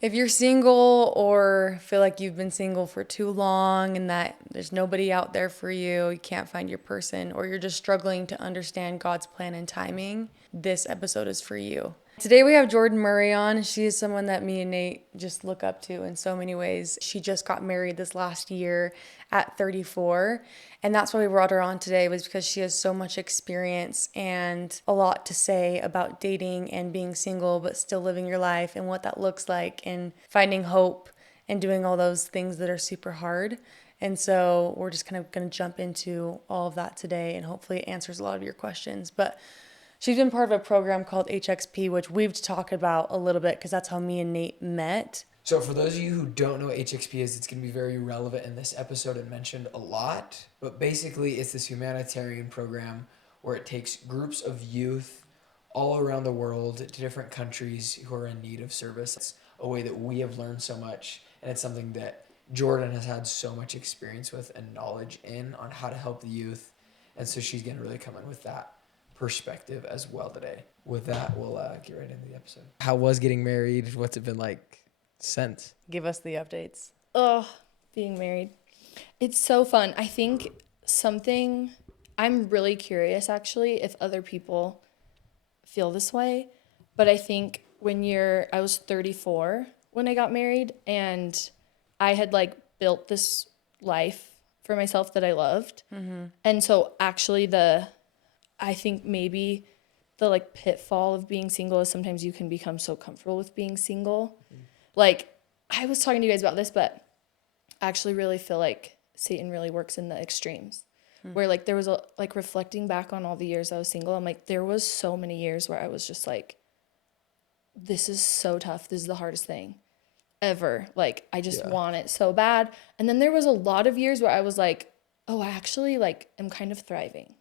If you're single or feel like you've been single for too long and that there's nobody out there for you, you can't find your person, or you're just struggling to understand God's plan and timing, this episode is for you. Today we have Jordan Murray on. She is someone that me and Nate just look up to in so many ways. She just got married this last year at 34. And that's why we brought her on today, was because she has so much experience and a lot to say about dating and being single, but still living your life and what that looks like and finding hope and doing all those things that are super hard. And so we're just kind of going to jump into all of that today, and hopefully it answers a lot of your questions. But she's been part of a program called HXP, which we've talked about a little bit because that's how me and Nate met. So for those of you who don't know what HXP is, it's going to be very relevant in this episode and mentioned a lot. But basically, it's this humanitarian program where it takes groups of youth all around the world to different countries who are in need of service. It's a way that we have learned so much, and it's something that Jordan has had so much experience with and knowledge in on how to help the youth. And so she's going to really come in with that perspective as well today. With that, we'll get right into the episode. How was getting married? What's it been like since? Give us the updates. Oh, being married. It's so fun. I think I'm really curious actually if other people feel this way. But I think I was 34 when I got married, and I had like built this life for myself that I loved. Mm-hmm. And so actually I think maybe the like pitfall of being single is sometimes you can become so comfortable with being single. Mm-hmm. Like, I was talking to you guys about this, but I actually really feel like Satan really works in the extremes. Where like there was like reflecting back on all the years I was single, I'm like, there was so many years where I was just like, this is so tough. This is the hardest thing ever. Like, I just want it so bad. And then there was a lot of years where I was like, oh, I actually like am kind of thriving.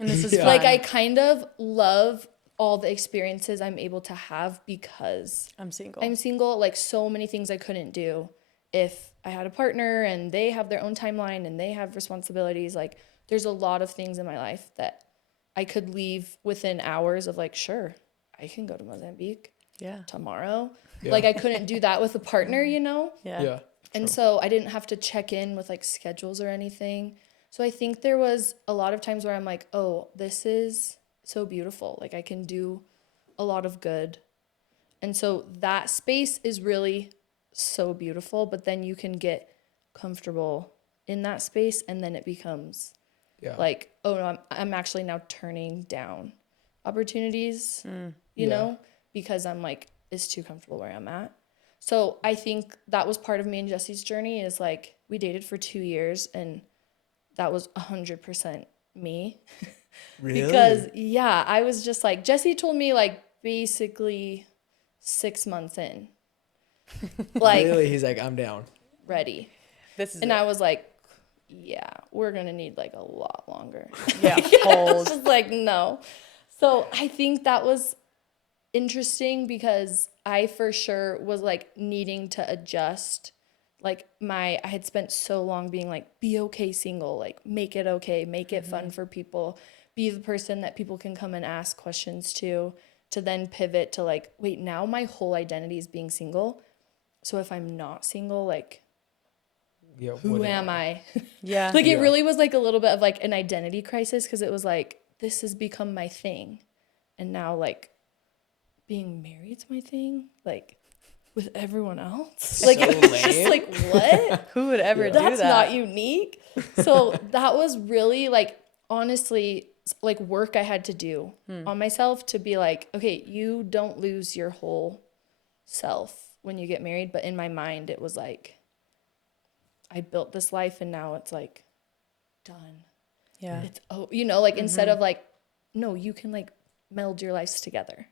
And this is Like, I kind of love all the experiences I'm able to have because I'm single. Like, so many things I couldn't do if I had a partner, and they have their own timeline and they have responsibilities. Like, there's a lot of things in my life that I could leave within hours of like, sure, I can go to Mozambique tomorrow. Yeah. Like, I couldn't do that with a partner, you know? Yeah. And so I didn't have to check in with like schedules or anything. So I think there was a lot of times where I'm like, oh, this is so beautiful. Like, I can do a lot of good. And so that space is really so beautiful, but then you can get comfortable in that space, and then it becomes like, oh no, I'm actually now turning down opportunities, you know, because I'm like, it's too comfortable where I'm at. So I think that was part of me and Jesse's journey, is like, we dated for 2 years, and that was 100% me. Really? Because I was just like, Jesse told me like basically 6 months in, like, Really? He's like, I'm down. ready. And I was like, yeah, we're gonna need like a lot longer. Yeah, It's just like, no. So I think that was interesting because I for sure was like needing to adjust. Like, I had spent so long being like, be okay single, like, make it okay, make it fun for people, be the person that people can come and ask questions to then pivot to like, wait, now my whole identity is being single. So if I'm not single, like, who am I? Yeah. Like, it really was like a little bit of like an identity crisis, because it was like, this has become my thing. And now, like, being married's my thing, like, with everyone else. Like, So it's just like, what? Who would ever do That's that? not unique. So that was really like, honestly, like, work I had to do on myself to be like, okay, you don't lose your whole self when you get married. But in my mind, it was like, I built this life, and now it's like done. Yeah. It's, oh, you know, like, instead of like, no, you can like meld your lives together,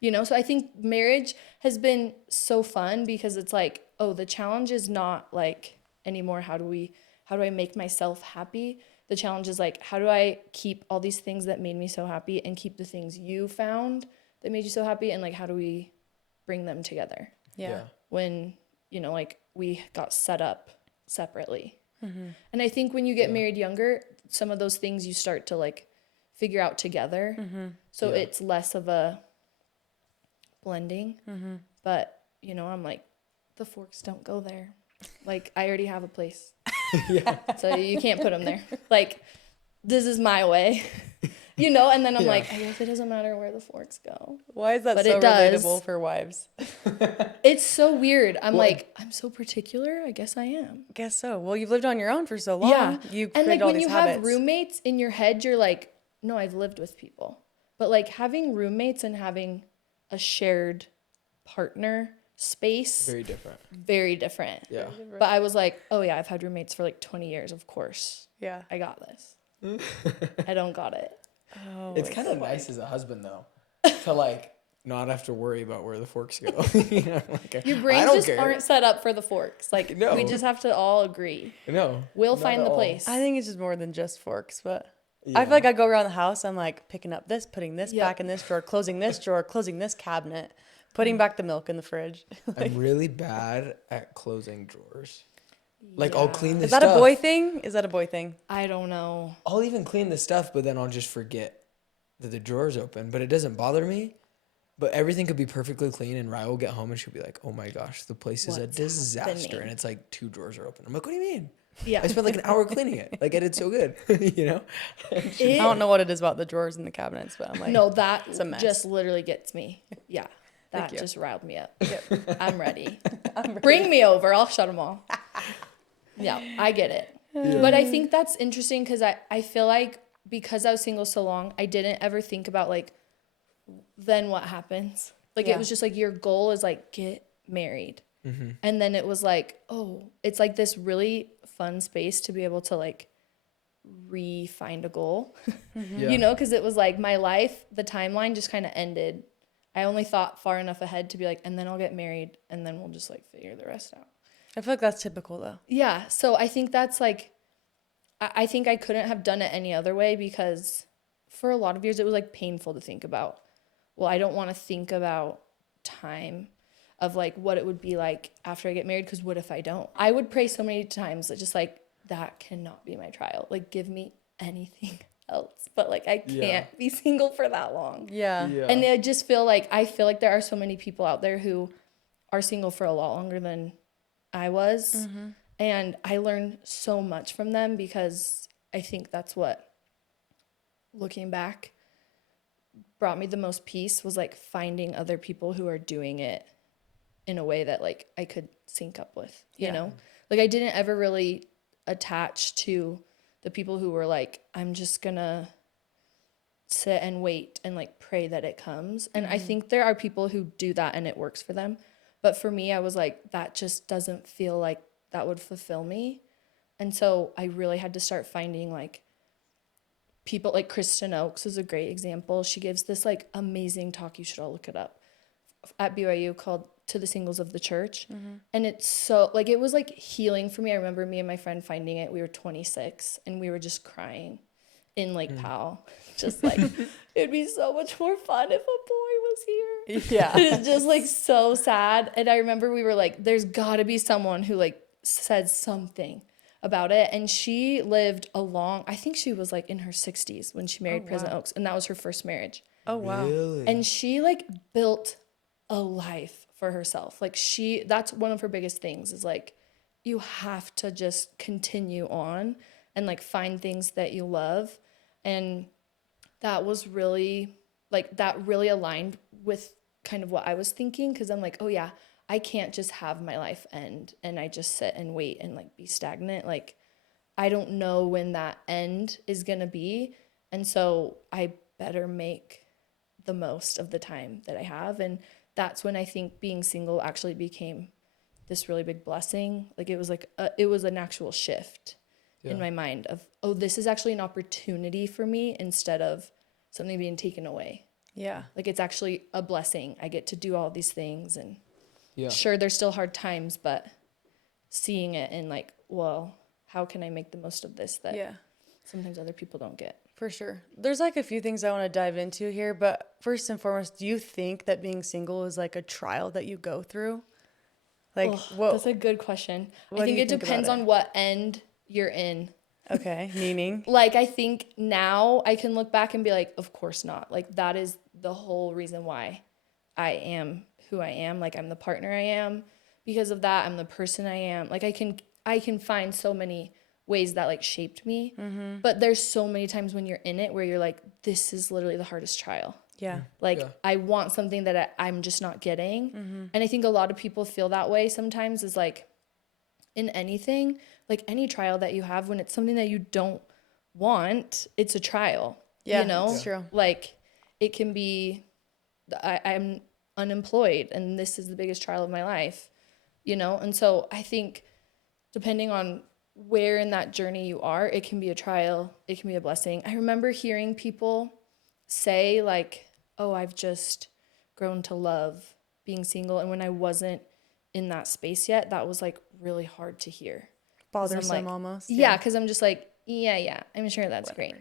you know? So I think marriage has been so fun because it's like, oh, the challenge is not like anymore, how do I make myself happy? The challenge is like, how do I keep all these things that made me so happy and keep the things you found that made you so happy? And like, how do we bring them together? Yeah. When, you know, like, we got set up separately. And I think when you get married younger, some of those things you start to like figure out together. So it's less of a blending. But, you know, I'm like the forks don't go there. Like, I already have a place. Yeah. So you can't put them there. Like, this is my way. You know, and then I'm Yeah. like, I guess it doesn't matter where the forks go. Why is that But so it does. relatable for wives? It's so weird. I'm Well, like, I'm so particular. I guess I am. Guess so. Well, you've lived on your own for so long. Yeah. You And created like all when these you habits. have roommates in your head, you're like, no, I've lived with people. But like having roommates and having a shared partner space, Very different. very different. Yeah. But I was like, oh yeah, I've had roommates for like 20 years. Of course, Yeah. I got this. I don't got it. Oh, It's kind of nice as a husband though, to like not have to worry about where the forks go. You know, like, Your I brains don't just care. aren't set up for the forks. Like No. we just have to all agree. No. We'll not find at the all. place. I think it's just more than just forks, but Yeah. I feel like I go around the house. I'm like picking up this, putting this Yep. back in this drawer, closing this drawer, closing this cabinet, putting back the milk in the fridge. I'm really bad at closing drawers. Like I'll Yeah. clean the Is that stuff. a boy thing? Is that a boy thing? I don't know. I'll even clean the stuff, but then I'll just forget that the drawer's open. But it doesn't bother me. But everything could be perfectly clean, and Rye will get home and she'll be like, "Oh my gosh, the place is a What's disaster," happening? and it's like 2 drawers are open. I'm like, "What do you mean? Yeah. I spent like an hour cleaning it. Like I did so good, you know." I don't know what it is about the drawers and the cabinets, but I'm like, No, that it's a mess. just literally gets me. Yeah. Thank That you. just riled me up. I'm ready. Bring me over. I'll shut them all. Yeah, I get it. But I think that's interesting because I feel like because I was single so long, I didn't ever think about like, then what happens? Like Yeah. it was just like your goal is like get married. Mm-hmm. And then it was like, oh, it's like this really fun space to be able to like re-find a goal. Yeah. You know, because it was like my life, the timeline just kind of ended. I only thought far enough ahead to be like, and then I'll get married and then we'll just like figure the rest out. I feel like that's typical though. Yeah. So I think that's like, I think I couldn't have done it any other way because for a lot of years it was like painful to think about. Well, I don't want to think about time of like what it would be like after I get married because what if I don't? I would pray so many times that just like, that cannot be my trial. Like, give me anything else. But like, I can't be single for that long. Yeah. And I just feel like there are so many people out there who are single for a lot longer than I was. Mm-hmm. And I learned so much from them because I think that's what, looking back, brought me the most peace was like finding other people who are doing it in a way that like I could sync up with, you Yeah. know? Like I didn't ever really attach to the people who were like, I'm just gonna sit and wait and like pray that it comes. And I think there are people who do that and it works for them. But for me, I was like, that just doesn't feel like that would fulfill me. And so I really had to start finding like people like Kristen Oakes is a great example. She gives this like amazing talk. You should all look it up at BYU called To the Singles of the Church. And it's so like, it was like healing for me. I remember me and my friend finding it. We were 26 and we were just crying in Lake Powell. Just like, it'd be so much more fun if a boy was here. Yeah. It's just like so sad. And I remember we were like, there's gotta be someone who like said something about it. And she lived I think she was like in her 60s when she married President Oaks. And that was her first marriage. Oh wow. Really? And she like built a life for herself. Like that's one of her biggest things is like, you have to just continue on and like find things that you love. And that was really like, that really aligned with kind of what I was thinking. Cause I'm like, oh yeah, I can't just have my life end and I just sit and wait and like be stagnant. Like, I don't know when that end is going to be. And so I better make the most of the time that I have. And that's when I think being single actually became this really big blessing. Like it was like, it was an actual shift in my mind of, oh, this is actually an opportunity for me instead of something being taken away. Yeah. Like it's actually a blessing. I get to do all these things and Yeah. sure, there's still hard times, but seeing it and like, well, how can I make the most of this that Yeah. sometimes other people don't get? For sure. There's like a few things I want to dive into here, but first and foremost, do you think that being single is like a trial that you go through? Like, what? That's a good question. what I do think you it think depends about it? on what end you're in. Okay, meaning? Like, I think now I can look back and be like, of course not. Like, that is the whole reason why I am who I am. Like, I'm the partner I am because of that, I'm the person I am. Like I can find so many ways that like shaped me. But there's so many times when you're in it where you're like, this is literally the hardest trial. Yeah. Like Yeah. I want something that I'm just not getting. And I think a lot of people feel that way sometimes is like in anything, like any trial that you have, when it's something that you don't want, it's a trial. Yeah, You know? it's true. Like it can be, I'm unemployed and this is the biggest trial of my life, you know? And so I think depending on where in that journey you are, it can be a trial, it can be a blessing. I remember hearing people say like, oh, I've just grown to love being single. And when I wasn't in that space yet, that was like really hard to hear. Bothersome almost. Yeah, because I'm just like, yeah, I'm sure that's great.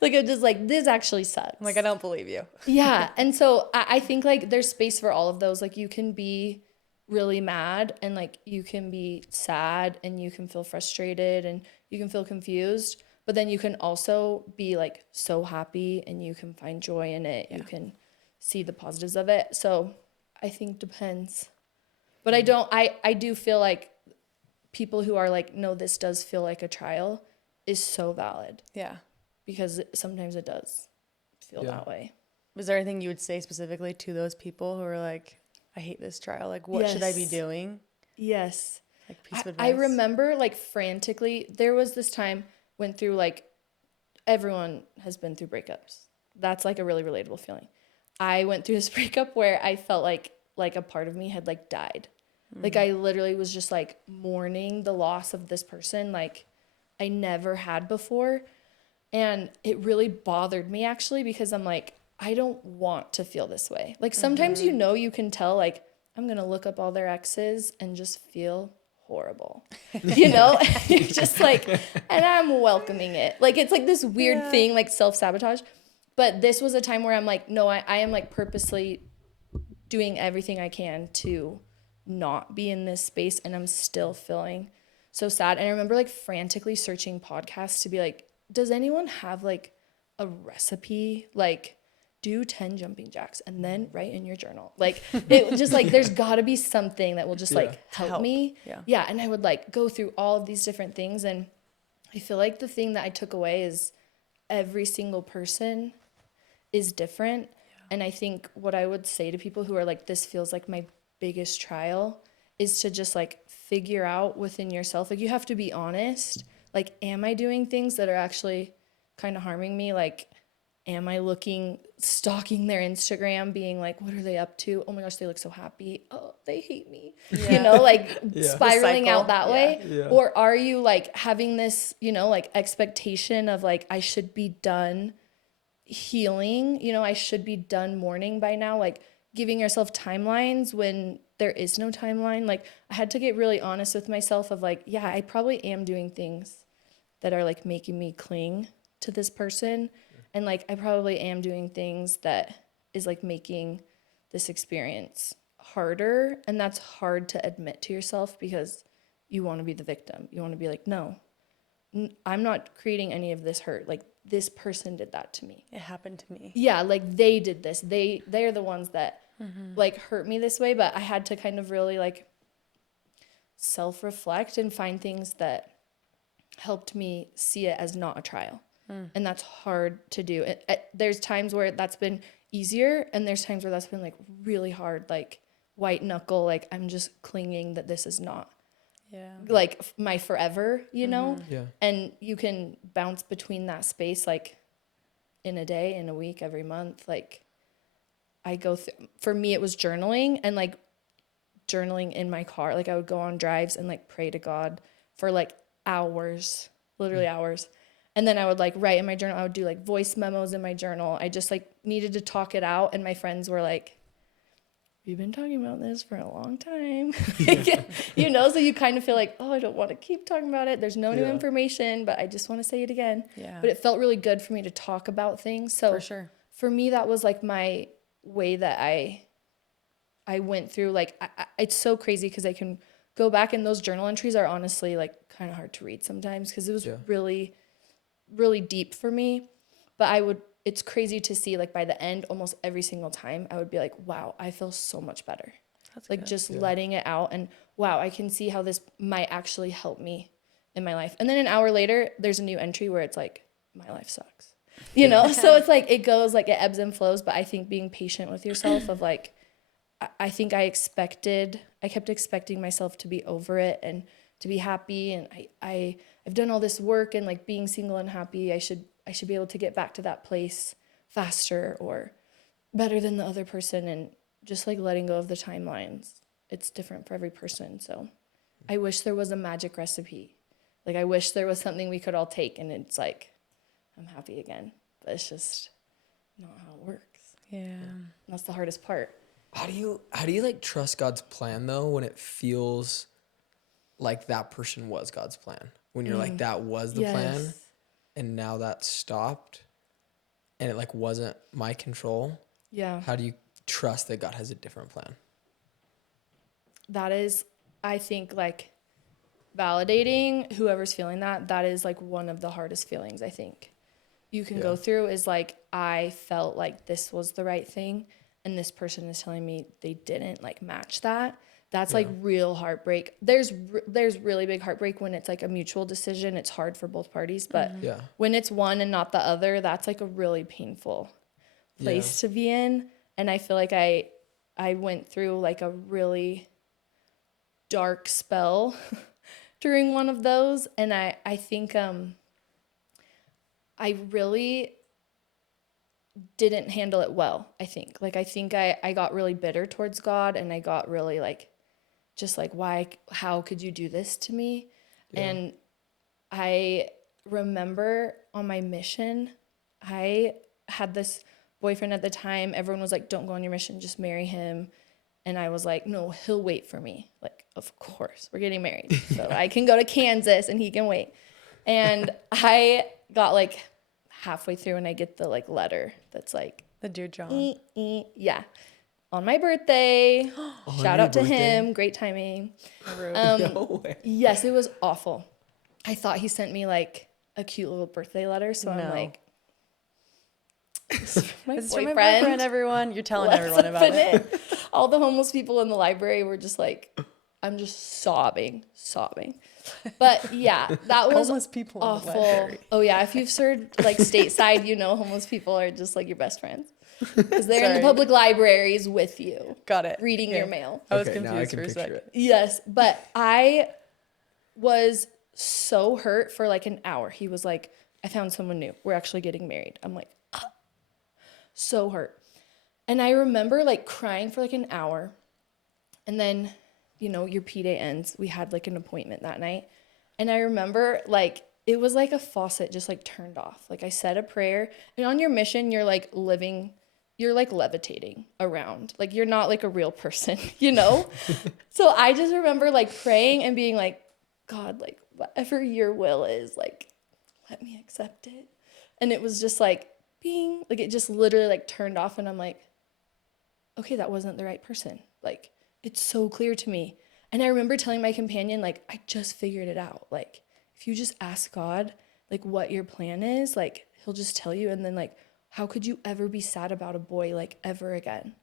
Like I'm just like, this actually sucks. I'm like, I don't believe you. Yeah. And so I think like there's space for all of those. Like you can be really mad and like you can be sad and you can feel frustrated and you can feel confused, but then you can also be like so happy and you can find joy in it. You can see the positives of it. So I think depends. But I do feel like people who are like, no, this does feel like a trial is so valid Yeah. because sometimes it does feel that way. Was there anything you would say specifically to those people who are like, I hate this trial? Like, what should I be Yes. doing? Yes. Like, piece of I advice. remember like frantically, there was this time went through like everyone has been through breakups. That's like a really relatable feeling. I went through this breakup where I felt like a part of me had like died. Like I literally was just like mourning the loss of this person like I never had before. And it really bothered me actually because I'm like, I don't want to feel this way. Like sometimes you can tell like I'm going to look up all their exes and just feel horrible. You know? You're just like, and I'm welcoming it. Like it's like this weird thing like self-sabotage. But this was a time where I'm like, no, I am like purposely doing everything I can to not be in this space and I'm still feeling so sad. And I remember like frantically searching podcasts to be like, does anyone have like a recipe? Like do 10 jumping jacks and then write in your journal. Like it just like there's gotta be something that will just like help me. Yeah. And I would like go through all of these different things. And I feel like the thing that I took away is every single person is different. And I think what I would say to people who are like, this feels like my biggest trial is to just like figure out within yourself. Like you have to be honest. Like, am I doing things that are actually kind of harming me? Like, am I stalking their Instagram, being like, what are they up to? Oh my gosh, they look so happy. Oh, they hate me. You know, like spiraling out that way. Yeah. Or are you like having this, you know, like expectation of like, I should be done healing, you know, I should be done mourning by now, like giving yourself timelines when there is no timeline. Like I had to get really honest with myself of like, yeah, I probably am doing things that are like making me cling to this person. And like, I probably am doing things that is like making this experience harder. And that's hard to admit to yourself because you want to be the victim. You want to be like, no, I'm not creating any of this hurt. Like this person did that to me. It happened to me. Yeah, like they did this. They're the ones that like hurt me this way, but I had to kind of really like self-reflect and find things that helped me see it as not a trial. And that's hard to do. There's times where that's been easier and there's times where that's been like really hard, like white knuckle, like I'm just clinging that this is not like my forever, you know? Yeah. And you can bounce between that space like in a day, in a week, every month. Like I go through, for me, it was journaling and like journaling in my car. Like I would go on drives and like pray to God for like hours, literally hours. And then I would like write in my journal. I would do like voice memos in my journal. I just like needed to talk it out. And my friends were like, we've been talking about this for a long time. You know, so you kind of feel like, oh, I don't want to keep talking about it. There's no new information, but I just want to say it again. Yeah. But it felt really good for me to talk about things. So For sure. for me, that was like my way that I went through. Like, it's so crazy because I can go back and those journal entries are honestly like kind of hard to read sometimes because it was really, really deep for me. But it's crazy to see like by the end, almost every single time I would be like, wow, I feel so much better. That's like good. just Yeah. letting it out, and wow, I can see how this might actually help me in my life. And then an hour later, there's a new entry where it's like, my life sucks, you know? So it's like, it goes like, it ebbs and flows. But I think being patient with yourself of like, I think I kept expecting myself to be over it and to be happy. And I've done all this work, and like being single and happy, I should be able to get back to that place faster or better than the other person. And just like letting go of the timelines. It's different for every person. So I wish there was a magic recipe. Like, I wish there was something we could all take and it's like, I'm happy again. But it's just not how it works. Yeah. And that's the hardest part. How do you like trust God's plan though when it feels like that person was God's plan? When you're like, that was the plan and now that stopped and it like wasn't my control. Yeah. How do you trust that God has a different plan? That is, I think, like, validating whoever's feeling that is like one of the hardest feelings I think you can go through, is like, I felt like this was the right thing and this person is telling me they didn't like match that. That's like real heartbreak. There's really big heartbreak when it's like a mutual decision. It's hard for both parties, but when it's one and not the other, that's like a really painful place to be in. And I feel like I went through like a really dark spell during one of those. And I think I really didn't handle it well, I think. Like, I think I got really bitter towards God, and I got really like, just like, how could you do this to me? And I remember on my mission, I had this boyfriend at the time. Everyone was like, don't go on your mission, just marry him. And I was like, no, he'll wait for me. Like, of course, we're getting married. So I can go to Kansas and he can wait. And I got like halfway through and I get the like letter that's like, The Dear John. yeah, on my birthday. Shout your out to birthday? him. Great timing. No way. Yes, it was awful. I thought he sent me like a cute little birthday letter. So I'm No. like, this is my This is from boyfriend. my boyfriend, everyone. You're telling Let's everyone about open it. All the homeless people in the library were just like, I'm just sobbing. But yeah, that was Homeless people in the awful. library. Oh yeah, if you've served like stateside, you know homeless people are just like your best friends because they're in the Sorry. public libraries with you, Got it. reading Yeah. your mail. I was Okay, now I confused can for a picture second. it. Yes, but I was so hurt for like an hour. He was like, I found someone new. We're actually getting married. I'm like, so hurt. And I remember like crying for like an hour. And then, you know, your P day ends. We had like an appointment that night. And I remember like, it was like a faucet just like turned off. Like, I said a prayer, and on your mission, you're like you're like levitating around. Like, you're not like a real person, you know? So I just remember like praying and being like, God, like whatever your will is, like, let me accept it. And it was just like, bing, like it just literally like turned off. And I'm like, okay, that wasn't the right person. Like, it's so clear to me. And I remember telling my companion, like, I just figured it out. Like, if you just ask God, like, what your plan is, like, he'll just tell you. And then, like, how could you ever be sad about a boy, like, ever again?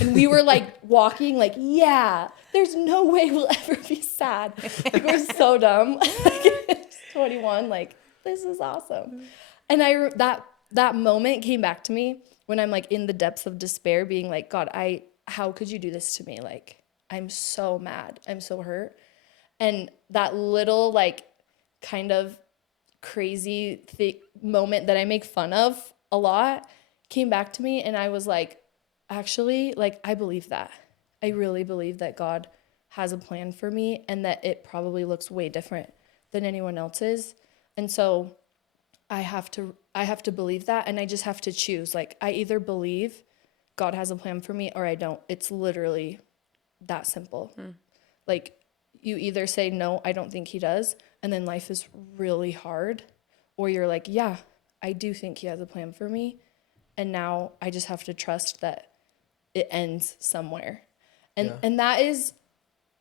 And we were, like, walking, like, yeah, there's no way we'll ever be sad. Like, we're so dumb. Like, 21, like, this is awesome. And that moment came back to me when I'm, like, in the depths of despair, being like, God, how could you do this to me? Like, I'm so mad. I'm so hurt. And that little, like, kind of crazy moment that I make fun of a lot came back to me. And I was like, actually, like, I believe that. I really believe that God has a plan for me and that it probably looks way different than anyone else's. And so I have to believe that. And I just have to choose. Like, I either believe God has a plan for me or I don't. It's literally that simple. Like, you either say, no, I don't think he does, and then life is really hard, or you're like, yeah, I do think he has a plan for me, and now I just have to trust that it ends somewhere. And that is,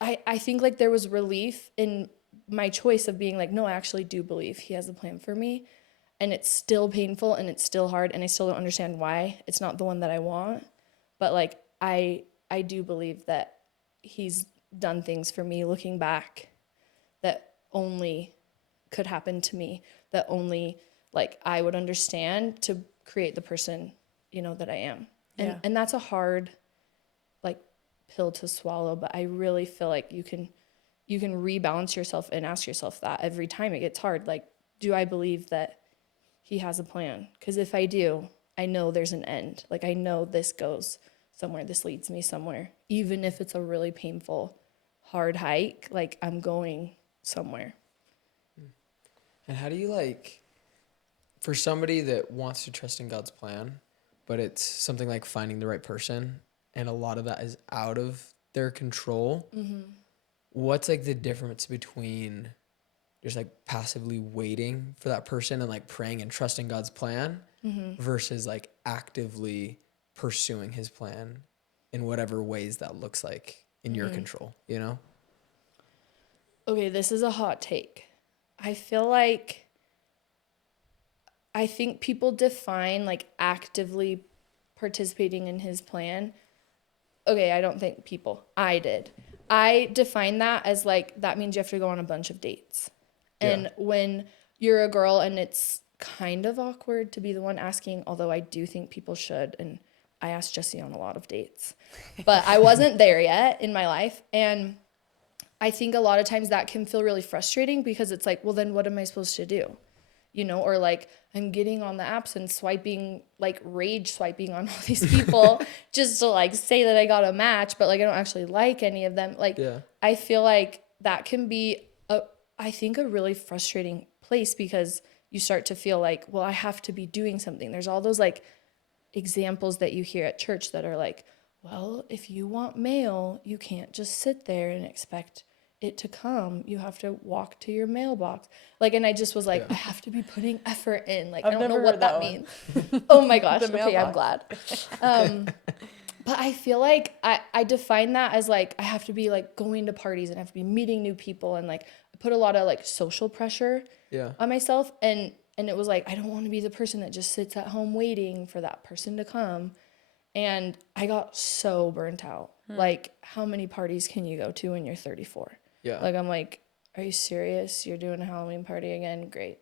I think, like, there was relief in my choice of being like, no, I actually do believe he has a plan for me, and it's still painful and it's still hard and I still don't understand why it's not the one that I want, but like I do believe that he's done things for me looking back that only could happen to me, that only like I would understand to create the person, you know, that I am. And that's a hard like pill to swallow, but I really feel like you can rebalance yourself and ask yourself that every time it gets hard. Like, do I believe that he has a plan? Because if I do, I know there's an end. Like, I know this goes somewhere, this leads me somewhere. Even if it's a really painful, hard hike, like I'm going somewhere. And how do you like, for somebody that wants to trust in God's plan, but it's something like finding the right person, and a lot of that is out of their control, what's like the difference between just like passively waiting for that person and like praying and trusting God's plan versus like actively pursuing his plan in whatever ways that looks like in your control, you know? Okay, this is a hot take. I feel like I think people define like actively participating in his plan. Okay, I don't think people. I did. I define that as like that means you have to go on a bunch of dates. And when you're a girl and it's kind of awkward to be the one asking, although I do think people should, and I asked Jesse on a lot of dates, but I wasn't there yet in my life. And I think a lot of times that can feel really frustrating because it's like, well, then what am I supposed to do? You know, or like I'm getting on the apps and swiping, like rage swiping on all these people just to like say that I got a match, but like I don't actually like any of them. Like, I feel like that can be I think a really frustrating place because you start to feel like, well, I have to be doing something. There's all those like examples that you hear at church that are like, well, if you want mail, you can't just sit there and expect it to come. You have to walk to your mailbox. Like, and I just was like, I have to be putting effort in. Like, I don't know what that means. Oh my gosh. Okay, I'm glad. But I feel like I define that as like, I have to be like going to parties and I have to be meeting new people and like I put a lot of like social pressure on myself. And it was like, I don't want to be the person that just sits at home waiting for that person to come. And I got so burnt out. Like, how many parties can you go to when you're 34? Yeah. Like, I'm like, are you serious? You're doing a Halloween party again? Great.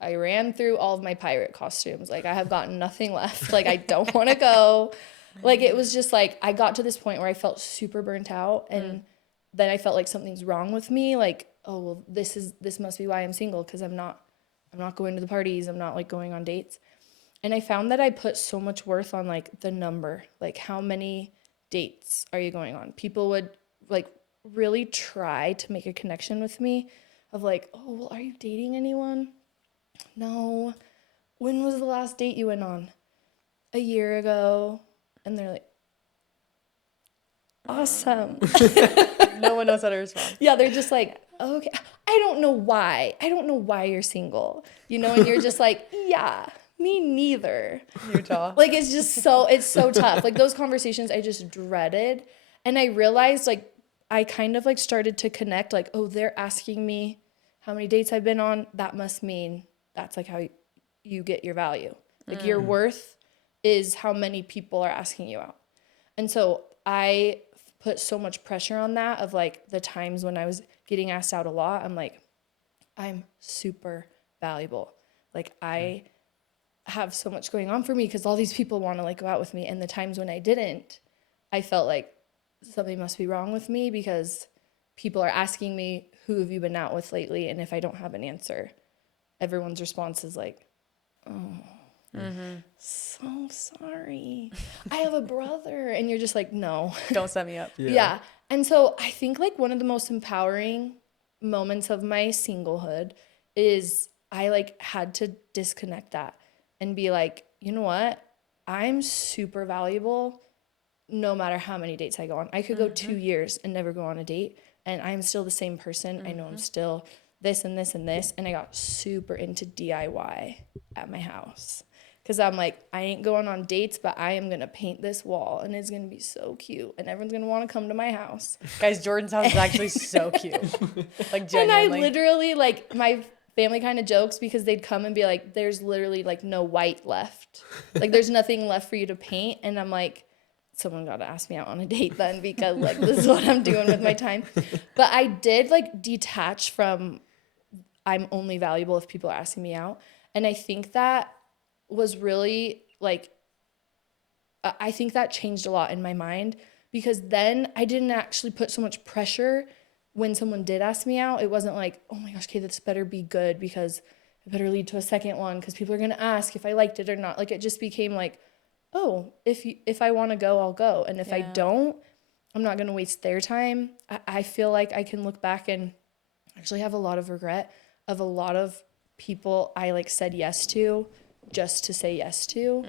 I ran through all of my pirate costumes. Like, I have gotten nothing left. Like, I don't want to go. Like, it was just like, I got to this point where I felt super burnt out. And then I felt like something's wrong with me. Like, oh, well, this must be why I'm single. Because I'm not going to the parties. I'm not like going on dates. And I found that I put so much worth on like the number, like how many dates are you going on? People would like really try to make a connection with me of like, oh, well, are you dating anyone? No. When was the last date you went on? A year ago. And they're like, awesome. No one knows how to respond. Yeah, they're just like, okay. I don't know why. I don't know why you're single. You know, and you're just like, yeah. Me neither. Utah. Like, it's so tough. Like, those conversations I just dreaded. And I realized, like, I kind of, like, started to connect, like, oh, they're asking me how many dates I've been on. That must mean that's, like, how you get your value. Like, your worth is how many people are asking you out. And so I put so much pressure on that of, like, the times when I was getting asked out a lot. I'm like, I'm super valuable. Like, I have so much going on for me because all these people want to like go out with me. And the times when I didn't, I felt like something must be wrong with me because people are asking me, who have you been out with lately? And if I don't have an answer, everyone's response is like, oh, so sorry. I have a brother. And you're just like, no. Don't set me up. Yeah. And so I think like one of the most empowering moments of my singlehood is I like had to disconnect that and be like, you know what? I'm super valuable no matter how many dates I go on. I could go 2 years and never go on a date, and I'm still the same person. I know I'm still this and this and this. And I got super into DIY at my house because I'm like, I ain't going on dates, but I am going to paint this wall, and it's going to be so cute, and everyone's going to want to come to my house. Guys, Jordan's house is actually so cute. Like, genuinely. And I literally, like, my family kind of jokes because they'd come and be like, there's literally like no white left. Like, there's nothing left for you to paint. And I'm like, someone got to ask me out on a date then, because like this is what I'm doing with my time. But I did like detach from I'm only valuable if people are asking me out. And I think that was really like, I think that changed a lot in my mind, because then I didn't actually put so much pressure when someone did ask me out. It wasn't like, oh my gosh, okay, this better be good because it better lead to a second one because people are going to ask if I liked it or not. Like it just became like, oh, if I want to go, I'll go. And if I don't, I'm not going to waste their time. I feel like I can look back and actually have a lot of regret of a lot of people I like said yes to just to say yes to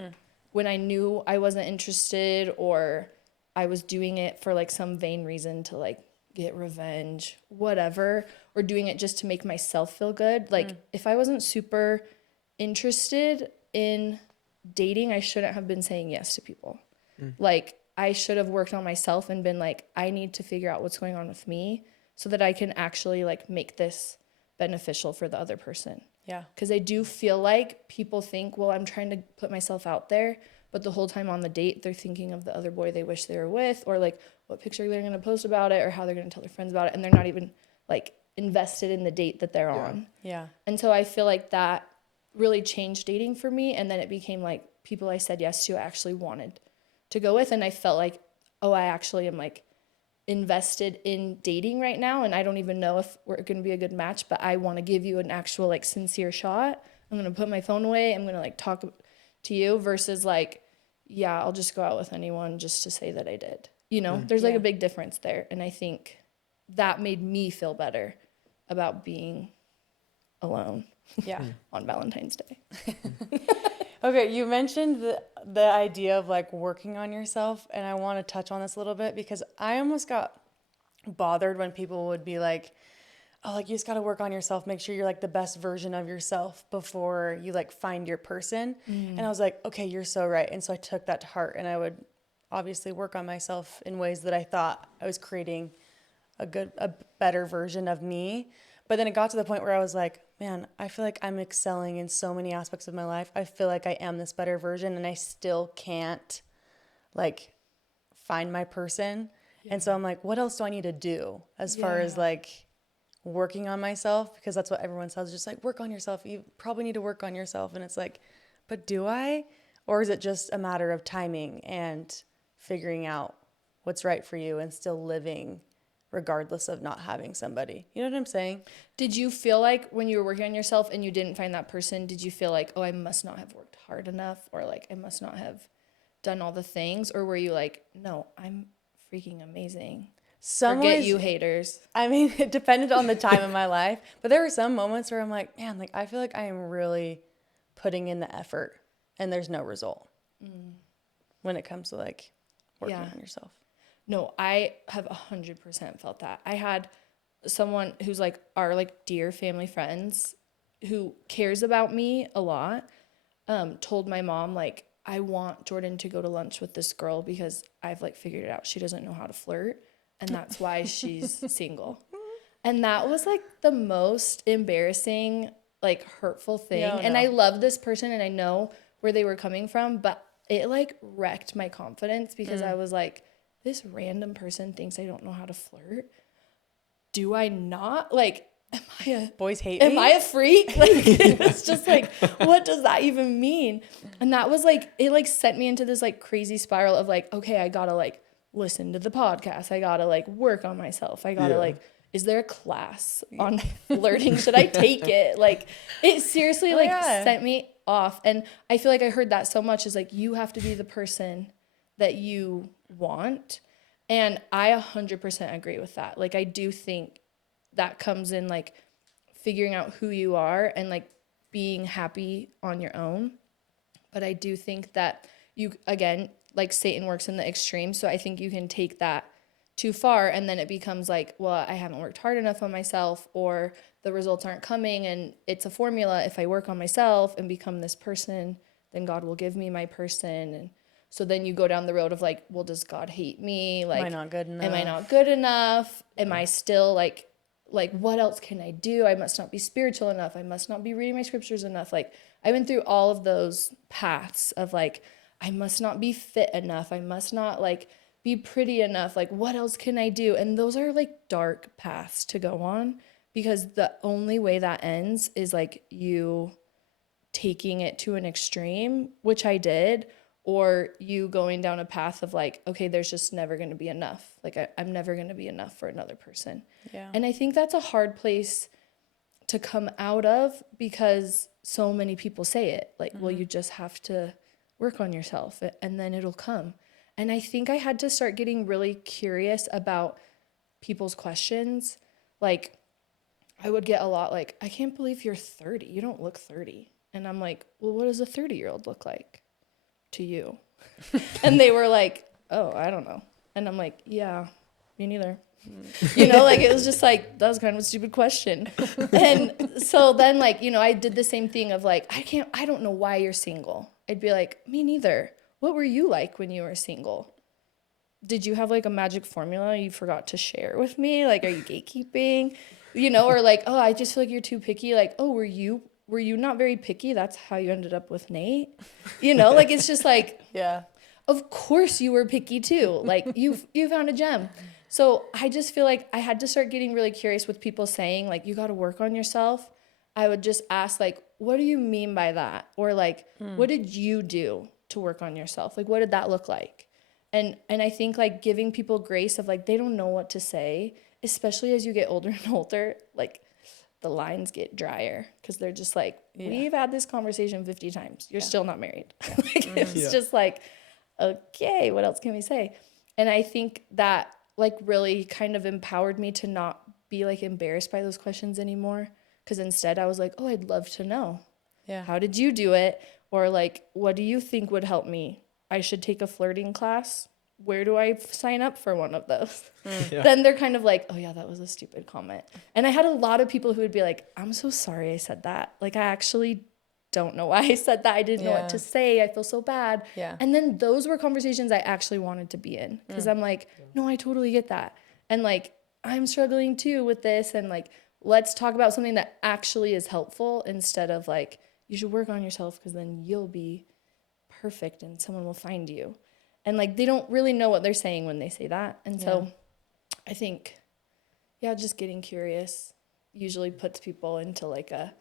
when I knew I wasn't interested, or I was doing it for like some vain reason to like get revenge, whatever, or doing it just to make myself feel good. Like if I wasn't super interested in dating, I shouldn't have been saying yes to people. Like I should have worked on myself and been like, I need to figure out what's going on with me so that I can actually like make this beneficial for the other person. Yeah. Because I do feel like people think, well, I'm trying to put myself out there, but the whole time on the date, they're thinking of the other boy they wish they were with, or like what picture they're going to post about it, or how they're going to tell their friends about it. And they're not even like invested in the date that they're on. Yeah. And so I feel like that really changed dating for me. And then it became like people I said yes to, I actually wanted to go with. And I felt like, oh, I actually am like invested in dating right now, and I don't even know if we're going to be a good match, but I want to give you an actual like sincere shot. I'm going to put my phone away. I'm going to like talk to you versus like, yeah, I'll just go out with anyone just to say that I did. You know, there's like a big difference there. And I think that made me feel better about being alone Yeah. on Valentine's Day. Okay, you mentioned the idea of like working on yourself, and I want to touch on this a little bit because I almost got bothered when people would be like, oh, like you just got to work on yourself, make sure you're like the best version of yourself before you like find your person. And I was like, okay, you're so right. And so I took that to heart, and I would obviously work on myself in ways that I thought I was creating a better version of me. But then it got to the point where I was like, man, I feel like I'm excelling in so many aspects of my life. I feel like I am this better version, and I still can't like find my person. And so I'm like, what else do I need to do as far as like working on myself? Because that's what everyone says, just like work on yourself. You probably need to work on yourself. And it's like, but do I? Or is it just a matter of timing and figuring out what's right for you and still living regardless of not having somebody? You know what I'm saying? Did you feel like when you were working on yourself and you didn't find that person, did you feel like, oh, I must not have worked hard enough, or like I must not have done all the things? Or were you like, no, I'm freaking amazing? Some Forget ways, you haters. I mean, it depended on the time of my life, but there were some moments where I'm like, man, like I feel like I am really putting in the effort and there's no result when it comes to like working on yourself. No, I have 100% felt that. I had someone who's like our like dear family friends who cares about me a lot, told my mom like, I want Jordan to go to lunch with this girl because I've like figured it out. She doesn't know how to flirt, and that's why she's single. And that was like the most embarrassing, like hurtful thing. And I love this person and I know where they were coming from, but it like wrecked my confidence because I was like, this random person thinks I don't know how to flirt. Do I not? Like, Boys hate am me. I a freak? Like, it's just like, what does that even mean? And that was like, it like sent me into this like crazy spiral of like, okay, I gotta like listen to the podcast. I gotta like work on myself. I gotta like, is there a class on flirting? Should I take it? Like, it seriously like sent me off. And I feel like I heard that so much is like, you have to be the person that you want. And I 100% agree with that. Like, I do think that comes in like figuring out who you are and like being happy on your own. But I do think that you, again, like Satan works in the extreme. So I think you can take that too far and then it becomes like, well, I haven't worked hard enough on myself, or the results aren't coming, and it's a formula. If I work on myself and become this person, then God will give me my person. And so then you go down the road of like, well, does God hate me? Like, Am I not good enough? Am I not good enough? Am I still like what else can I do? I must not be spiritual enough. I must not be reading my scriptures enough. Like, I went through all of those paths of like, I must not be fit enough. I must not like be pretty enough. Like, what else can I do? And those are like dark paths to go on, because the only way that ends is like you taking it to an extreme, which I did, or you going down a path of like, okay, there's just never going to be enough. Like, I'm never going to be enough for another person. Yeah. And I think that's a hard place to come out of, because so many people say it. Like, well, you just have to work on yourself and then it'll come. And I think I had to start getting really curious about people's questions. Like, I would get a lot like, I can't believe you're 30. You don't look 30. And I'm like, well, what does a 30-year-old look like to you? And they were like, oh, I don't know. And I'm like, yeah, me neither. You know, like, it was just like, that was kind of a stupid question. And so then, like, you know, I did the same thing of like, I don't know why you're single. I'd be like, me neither. What were you like when you were single? Did you have like a magic formula you forgot to share with me? Like, are you gatekeeping? You know, or like, oh, I just feel like you're too picky. Like, oh, were you not very picky? That's how you ended up with Nate. You know, like, it's just like, Yeah. of course you were picky too. Like, you found a gem. So I just feel like I had to start getting really curious with people saying like, you got to work on yourself. I would just ask like, what do you mean by that? Or like, what did you do to work on yourself? Like, what did that look like? And I think like giving people grace of like, they don't know what to say, especially as you get older and older, like the lines get drier, because they're just like, we've had this conversation 50 times. You're still not married. Like, it's just like, okay, what else can we say? And I think that like really kind of empowered me to not be like embarrassed by those questions anymore. Because instead I was like, oh, I'd love to know. Yeah. How did you do it? Or like, what do you think would help me? I should take a flirting class. Where do I sign up for one of those? Yeah. Then they're kind of like, oh yeah, that was a stupid comment. And I had a lot of people who would be like, I'm so sorry I said that. Like, I actually don't know why I said that. I didn't know what to say. I feel so bad. Yeah. And then those were conversations I actually wanted to be in, because I'm like, no, I totally get that. And like, I'm struggling too with this. And like, let's talk about something that actually is helpful, instead of like, you should work on yourself because then you'll be perfect and someone will find you. And like, they don't really know what they're saying when they say that. And so I think, yeah, just getting curious usually puts people into like a,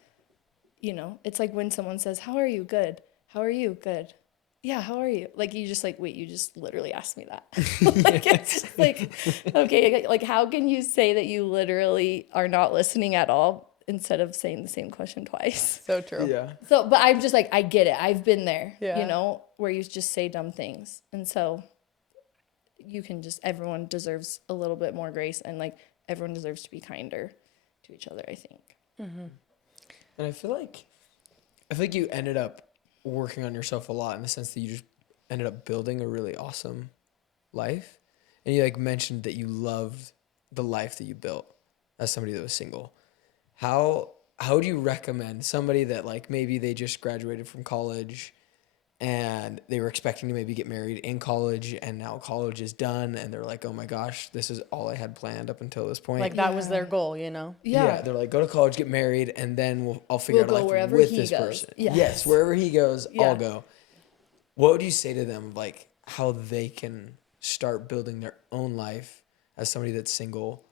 you know, it's like when someone says, how are you? Good. How are you? Good. Yeah, how are you? Like, you just like, wait, you just literally asked me that. Like, it's just like, okay, like, how can you say that you literally are not listening at all instead of saying the same question twice? So true. Yeah. So, but I'm just like, I get it. I've been there, Yeah. you know, where you just say dumb things. And so you can just, everyone deserves a little bit more grace, and like, everyone deserves to be kinder to each other, I think. And I feel like you ended up working on yourself a lot, in the sense that you just ended up building a really awesome life. And you like mentioned that you loved the life that you built as somebody that was single. How do you recommend somebody that like maybe they just graduated from college and they were expecting to maybe get married in college, and now college is done and they're like, oh my gosh, this is all I had planned up until this point. Like, that was their goal, you know? Yeah. They're like, go to college, get married, and then I'll figure We'll out go a life wherever with he this goes. person. Yes. Yes, wherever he goes, Yeah. I'll go. What would you say to them, like how they can start building their own life as somebody that's single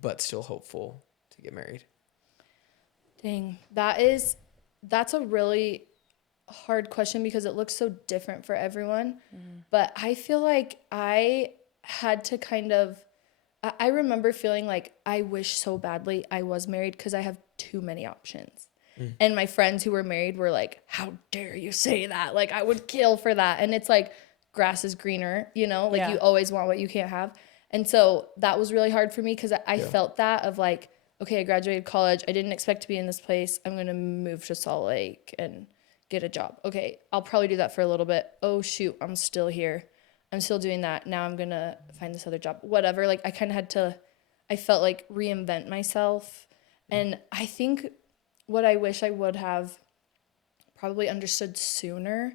but still hopeful to get married? Dang, that's a really hard question, because it looks so different for everyone. But I feel like I had to kind of, I remember feeling like I wish so badly I was married, because I have too many options. And my friends who were married were like, how dare you say that? Like, I would kill for that. And it's like, grass is greener, you know, like, Yeah. you always want what you can't have. And so that was really hard for me, because I felt that of like, okay, I graduated college. I didn't expect to be in this place. I'm going to move to Salt Lake and get a job. Okay, I'll probably do that for a little bit. Oh, shoot, I'm still here. I'm still doing that. Now I'm going to find this other job. Whatever. Like, I kind of had to, I felt like reinvent myself. And I think what I wish I would have probably understood sooner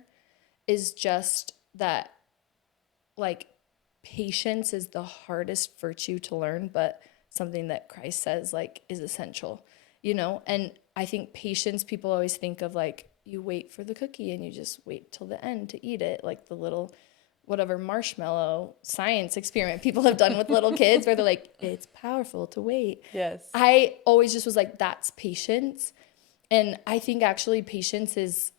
is just that, like, patience is the hardest virtue to learn, but something that Christ says like is essential, you know? And I think patience, people always think of like you wait for the cookie and you just wait till the end to eat it, like the little whatever marshmallow science experiment people have done with little kids where they're like, it's powerful to wait. Yes. I always just was like, that's patience. And I think actually patience is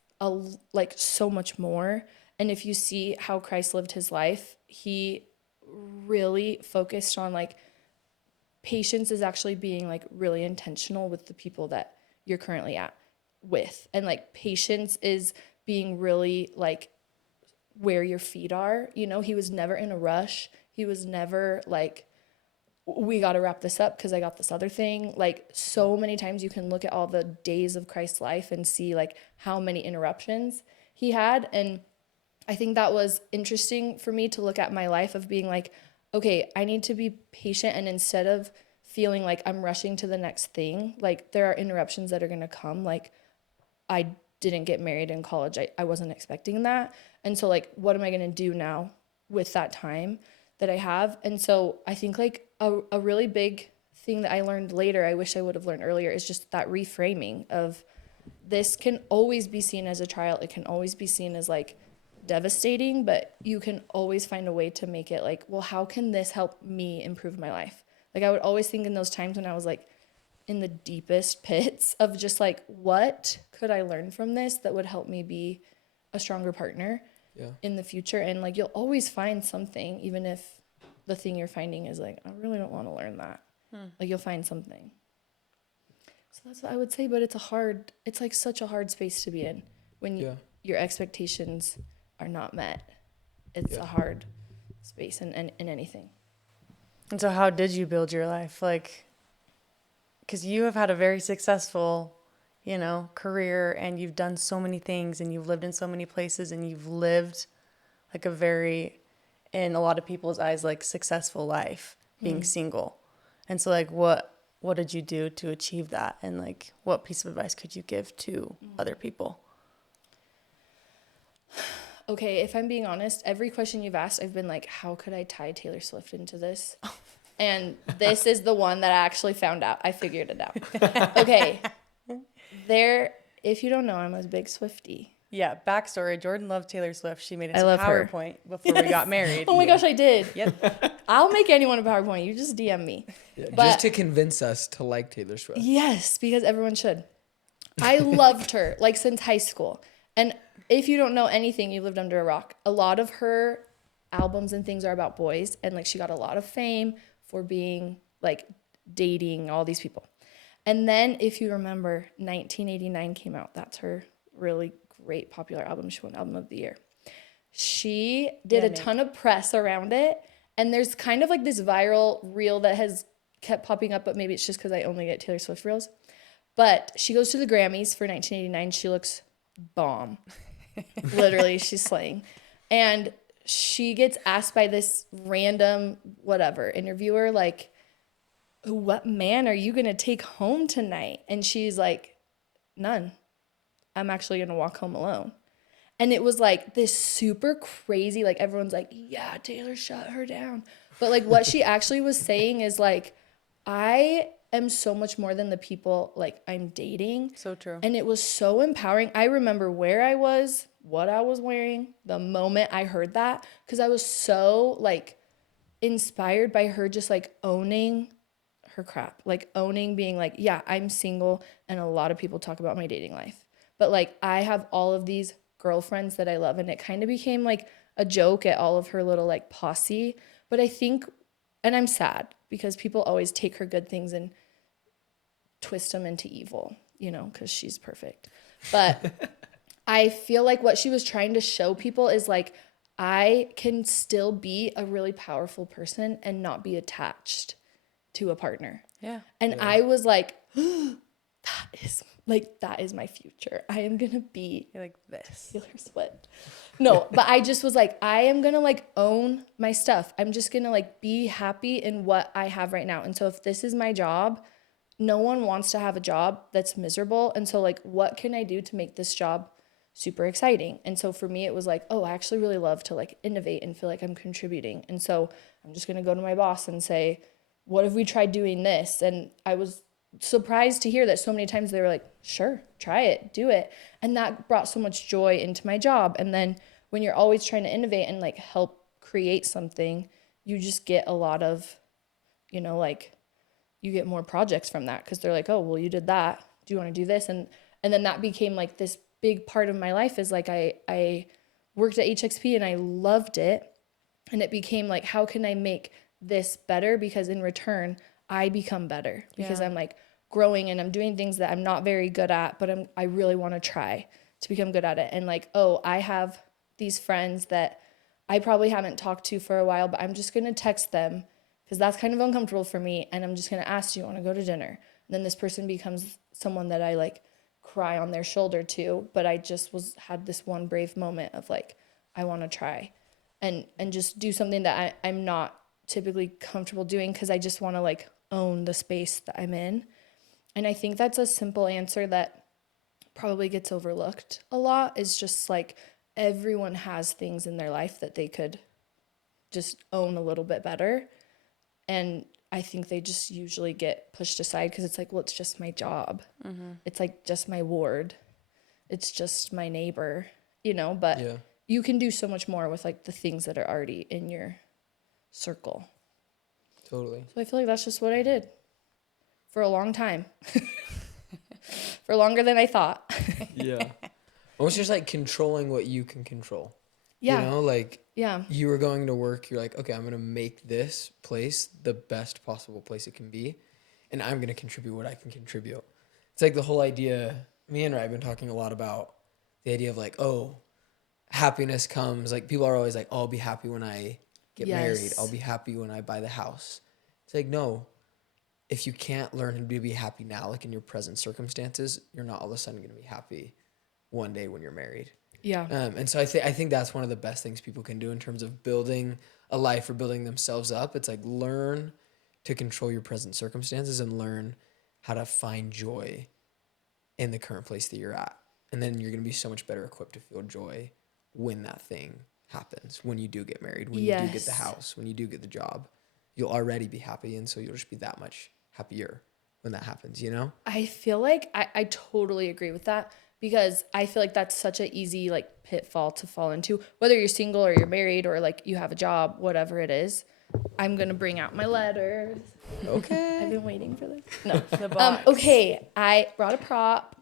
like so much more. And if you see how Christ lived his life, he really focused on like patience is actually being like really intentional with the people that you're currently at with. And like patience is being really like where your feet are. You know, he was never in a rush. He was never like, we got to wrap this up because I got this other thing. Like so many times you can look at all the days of Christ's life and see like how many interruptions he had. And I think that was interesting for me to look at my life of being like, okay, I need to be patient. And instead of feeling like I'm rushing to the next thing, like there are interruptions that are going to come. Like I didn't get married in college. I wasn't expecting that. And so like, what am I going to do now with that time that I have? And so I think like a really big thing that I learned later, I wish I would have learned earlier, is just that reframing of this can always be seen as a trial. It can always be seen as like devastating, but you can always find a way to make it like, well, how can this help me improve my life? Like I would always think in those times when I was like in the deepest pits of just like, what could I learn from this that would help me be a stronger partner in the future? And like, you'll always find something, even if the thing you're finding is like, I really don't want to learn that. Like you'll find something. So that's what I would say, but it's like such a hard space to be in when your expectations are not met. It's a hard space in anything. And so how did you build your life? Like, because you have had a very successful, you know, career, and you've done so many things, and you've lived in so many places, and you've lived like a very, in a lot of people's eyes, like successful life being single. And so like, what did you do to achieve that? And like, what piece of advice could you give to other people? Okay, if I'm being honest, every question you've asked, I've been like, how could I tie Taylor Swift into this? And this is the one that I actually found out. I figured it out. Okay. If you don't know, I'm a big Swiftie. Yeah, backstory. Jordan loved Taylor Swift. She made us I a love her. PowerPoint before we got married. Oh my gosh, I did. Yep. I'll make anyone a PowerPoint. You just DM me. But just to convince us to like Taylor Swift. yes, because everyone should. I loved her like since high school. And if you don't know anything, you lived under a rock. A lot of her albums and things are about boys, and like she got a lot of fame for being like dating all these people. And then if you remember, 1989 came out. That's her really great popular album. She won Album of the Year. She did a ton of press around it, and there's kind of like this viral reel that has kept popping up, but maybe it's just because I only get Taylor Swift reels. But she goes to the Grammys for 1989. She looks bomb. Literally, she's slaying. And she gets asked by this random whatever interviewer, like, what man are you going to take home tonight? And she's like, none. I'm actually going to walk home alone. And it was like this super crazy, like everyone's like, yeah, Taylor shut her down. But like what she actually was saying is like, I am so much more than the people like I'm dating. So true. And it was so empowering. I remember where I was, what I was wearing, the moment I heard that, because I was so like inspired by her just like owning her crap, like owning being like, yeah, I'm single and a lot of people talk about my dating life. But like I have all of these girlfriends that I love, and it kind of became like a joke at all of her little like posse. But I think, and I'm sad because people always take her good things and twist them into evil, you know, because she's perfect. But I feel like what she was trying to show people is like, I can still be a really powerful person and not be attached to a partner. Yeah. And I was like, that is my future. I am going to be You're like this. Taylor Swift. No, but I just was like, I am going to like own my stuff. I'm just going to like be happy in what I have right now. And so if this is my job, no one wants to have a job that's miserable. And so like, what can I do to make this job super exciting? And so for me, it was like, oh, I actually really love to like innovate and feel like I'm contributing. And so I'm just going to go to my boss and say, what if we tried doing this? And I was surprised to hear that so many times they were like, sure, try it, do it. And that brought so much joy into my job. And then when you're always trying to innovate and like help create something, you just get a lot of, like you get more projects from that because they're like, oh, well, you did that. Do you want to do this? And then that became like this big part of my life is like I worked at HXP and I loved it. And it became like, how can I make this better? Because in return, I become better because I'm like growing and I'm doing things that I'm not very good at, but I really want to try to become good at it. And like, oh, I have these friends that I probably haven't talked to for a while, but I'm just going to text them because that's kind of uncomfortable for me. And I'm just going to ask, do you want to go to dinner? And then this person becomes someone that I like cry on their shoulder to, but I just had this one brave moment of like, I want to try and just do something that I'm not typically comfortable doing because I just want to like own the space that I'm in. And I think that's a simple answer that probably gets overlooked a lot is just like everyone has things in their life that they could just own a little bit better. And I think they just usually get pushed aside because it's like, well, it's just my job. It's like just my ward. It's just my neighbor, but you can do so much more with like the things that are already in your circle. Totally. So I feel like that's just what I did for a long time. For longer than I thought. Yeah. Almost just like controlling what you can control. Yeah. Like Yeah. you were going to work, you're like, okay, I'm going to make this place the best possible place it can be. And I'm going to contribute what I can contribute. It's like the whole idea, me and Rai have been talking a lot about the idea of like, oh, happiness comes, like people are always like, oh, I'll be happy when I get married. I'll be happy when I buy the house. It's like, no, if you can't learn to be happy now, like in your present circumstances, you're not all of a sudden going to be happy one day when you're married. Yeah. And so I think that's one of the best things people can do in terms of building a life or building themselves up. It's like learn to control your present circumstances and learn how to find joy in the current place that you're at. And then you're going to be so much better equipped to feel joy when that thing happens, when you do get married, when you do get the house, when you do get the job. You'll already be happy, and so you'll just be that much happier when that happens, I feel like I totally agree with that because I feel like that's such an easy like pitfall to fall into, whether you're single or you're married or like you have a job, whatever it is. I'm going to bring out my letters. Okay. I've been waiting for this. No. The box. Okay. I brought a prop.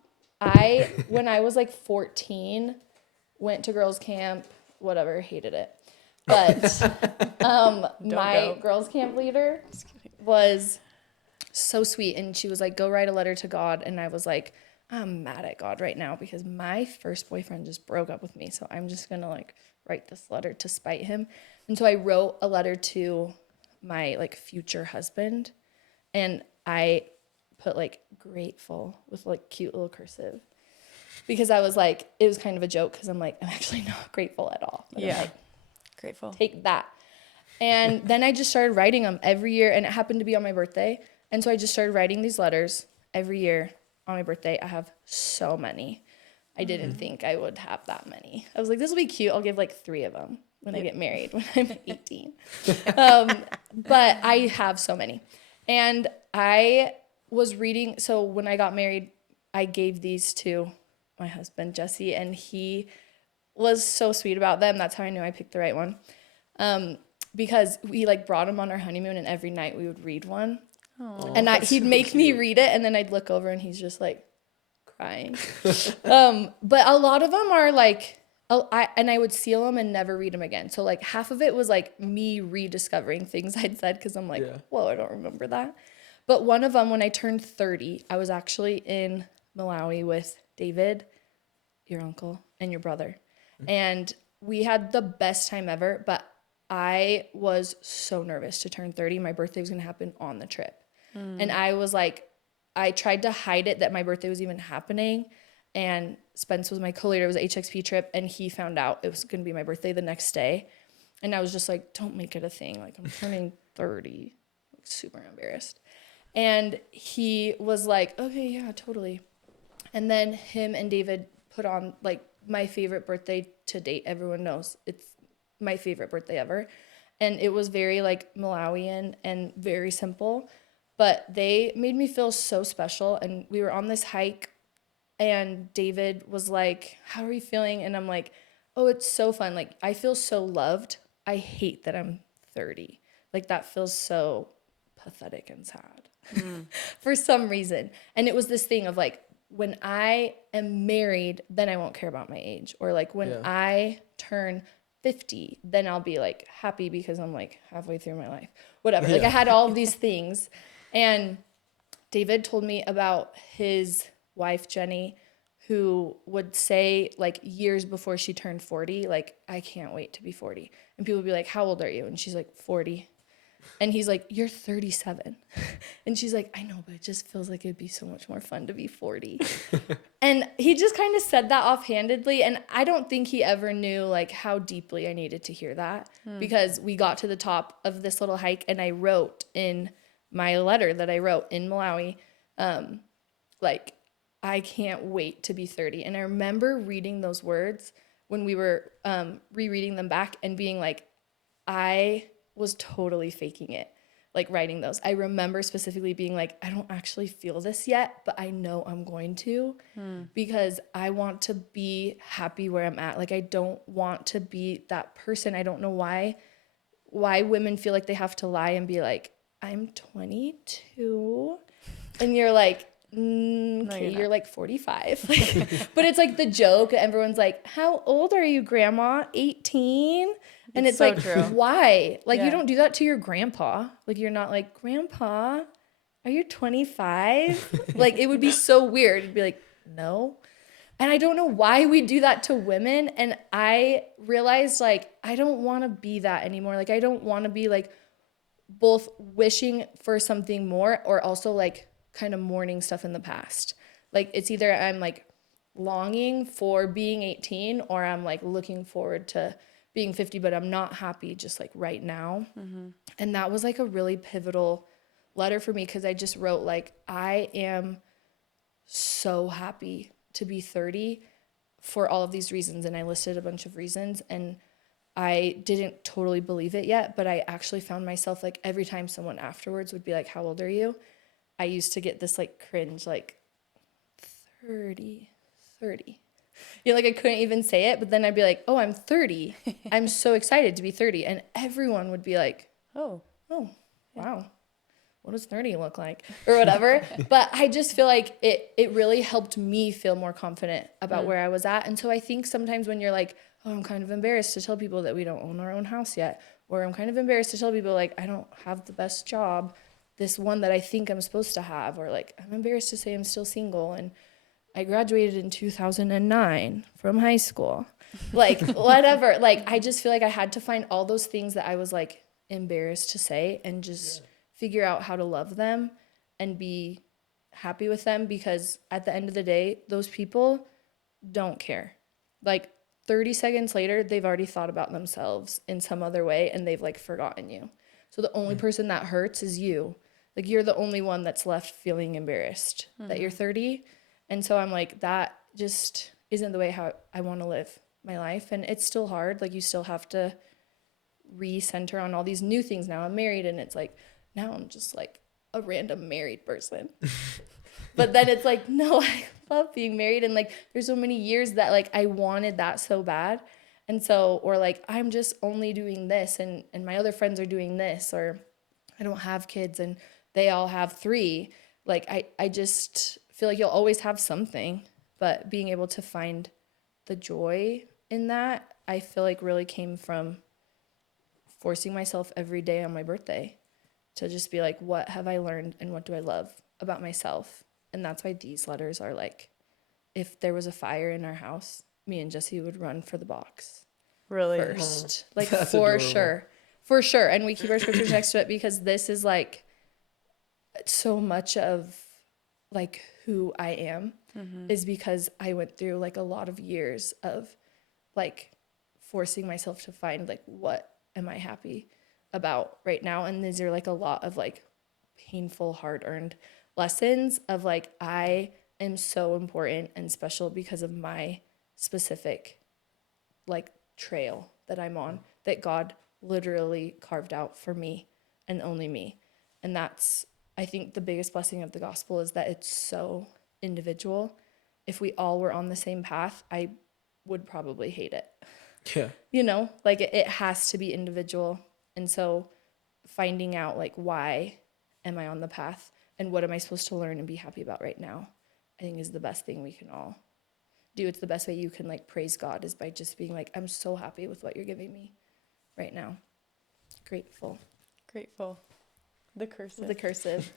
When I was like 14, went to girls camp, whatever, hated it. But my girls camp leader was so sweet. And she was like, go write a letter to God. And I was like, I'm mad at God right now because my first boyfriend just broke up with me. So I'm just going to like write this letter to spite him. And so I wrote a letter to my like future husband. And I put like grateful with like cute little cursive because I was like, it was kind of a joke because I'm like, I'm actually not grateful at all. But I'm like, grateful. take that. And then I just started writing them every year, and it happened to be on my birthday. And so I just started writing these letters every year on my birthday. I have so many. I didn't think I would have that many. I was like, this will be cute. I'll give like 3 of them when I get married when I'm 18. But I have so many. And I was reading. So when I got married, I gave these to my husband, Jesse, and he was so sweet about them. That's how I knew I picked the right one. Because we like brought him on our honeymoon, and every night we would read one. Aww. And he'd make me read it, and then I'd look over and he's just like crying. But a lot of them are like, I would seal them and never read them again. So like half of it was like me rediscovering things I'd said because I'm like, whoa, I don't remember that. But one of them, when I turned 30, I was actually in Malawi with David, your uncle, and your brother. And we had the best time ever, but I was so nervous to turn 30. My birthday was going to happen on the trip. And I was like, I tried to hide it that my birthday was even happening. And Spence was my co-leader. It was an HXP trip. And he found out it was going to be my birthday the next day. And I was just like, don't make it a thing. Like, I'm turning 30. Like, super embarrassed. And he was like, okay, yeah, totally. And then him and David put on like my favorite birthday to date. Everyone knows it's my favorite birthday ever. And it was very like Malawian and very simple. but they made me feel so special. And we were on this hike, and David was like, "How are you feeling?" And I'm like, "Oh, it's so fun. Like, I feel so loved. I hate that I'm 30. Like, that feels so pathetic and sad for some reason." And it was this thing of like, when I am married, then I won't care about my age. Or like when Yeah. I turn 50, then I'll be like happy because I'm like halfway through my life. Whatever. Like, I had all of these things. And David told me about his wife, Jenny, who would say, like, years before she turned 40, like, "I can't wait to be 40." And people would be like, "How old are you?" And she's like, 40. And he's like, "You're 37." And she's like, "I know, but it just feels like it'd be so much more fun to be 40." And he just kind of said that offhandedly. And I don't think he ever knew like how deeply I needed to hear that, because we got to the top of this little hike, and I wrote in my letter that I wrote in Malawi, like, "I can't wait to be 30. And I remember reading those words when we were rereading them back and being like, I was totally faking it, like writing those. I remember specifically being like, I don't actually feel this yet, but I know I'm going to, because I want to be happy where I'm at. Like, I don't want to be that person. I don't know why women feel like they have to lie and be like, I'm 22. And you're like, okay, you're you're like 45. But it's like the joke. Everyone's like, how old are you, grandma? 18? And it's so like, true. why? Like, Yeah. you don't do that to your grandpa. Like, you're not like, "Grandpa, are you 25?" Like, it would be so weird. It'd be like, no. And I don't know why we do that to women. And I realized, like, I don't want to be that anymore. Like, I don't want to be like both wishing for something more or also like kind of mourning stuff in the past. Like, it's either I'm like longing for being 18 or I'm like looking forward to being 50, but I'm not happy just like right now. And that was like a really pivotal letter for me, because I just wrote like, I am so happy to be 30 for all of these reasons. And I listed a bunch of reasons, and I didn't totally believe it yet, but I actually found myself like every time someone afterwards would be like, "How old are you?" I used to get this like cringe, like 30, 30. You know, like I couldn't even say it, but then I'd be like, "Oh, I'm 30. I'm so excited to be 30." And everyone would be like, Oh, "Oh, wow. What does 30 look like?" Or whatever. But I just feel like it really helped me feel more confident about where I was at. And so I think sometimes when you're like, "Oh, I'm kind of embarrassed to tell people that we don't own our own house yet," or "I'm kind of embarrassed to tell people like I don't have the best job, this one that I think I'm supposed to have," or like, "I'm embarrassed to say I'm still single and I graduated in 2009 from high school." Like, whatever. Like, I just feel like I had to find all those things that I was like embarrassed to say and just figure out how to love them and be happy with them, because at the end of the day, those people don't care. Like, 30 seconds later, they've already thought about themselves in some other way and they've like forgotten you. So the only person that hurts is you. Like, you're the only one that's left feeling embarrassed that you're 30. And so I'm like, that just isn't the way how I want to live my life. And it's still hard. Like, you still have to recenter on all these new things. Now I'm married, and it's like, now I'm just like a random married person. But then it's like, no, I love being married. And like, there's so many years that like I wanted that so bad. And so, or like, I'm just only doing this, and my other friends are doing this, or I don't have kids and they all have 3. Like, I just feel like you'll always have something, but being able to find the joy in that, I feel like really came from forcing myself every day on my birthday to just be like, what have I learned and what do I love about myself? And that's why these letters are like, if there was a fire in our house, me and Jesse would run for the box really? first. Like, That's for adorable. sure. For sure. And we keep our scriptures next to it because this is like so much of like who I am is because I went through like a lot of years of like forcing myself to find like, what am I happy about right now? And these are like a lot of like painful, hard-earned lessons of like, I am so important and special because of my specific like trail that I'm on, that God literally carved out for me and only me. And that's, I think the biggest blessing of the gospel is that it's so individual. If we all were on the same path, I would probably hate it. Yeah. You know, like it has to be individual. And so finding out like why am I on the path and what am I supposed to learn and be happy about right now, I think is the best thing we can all do. It's the best way you can like praise God is by just being like, I'm so happy with what you're giving me right now. Grateful. Grateful. The cursive. The cursive.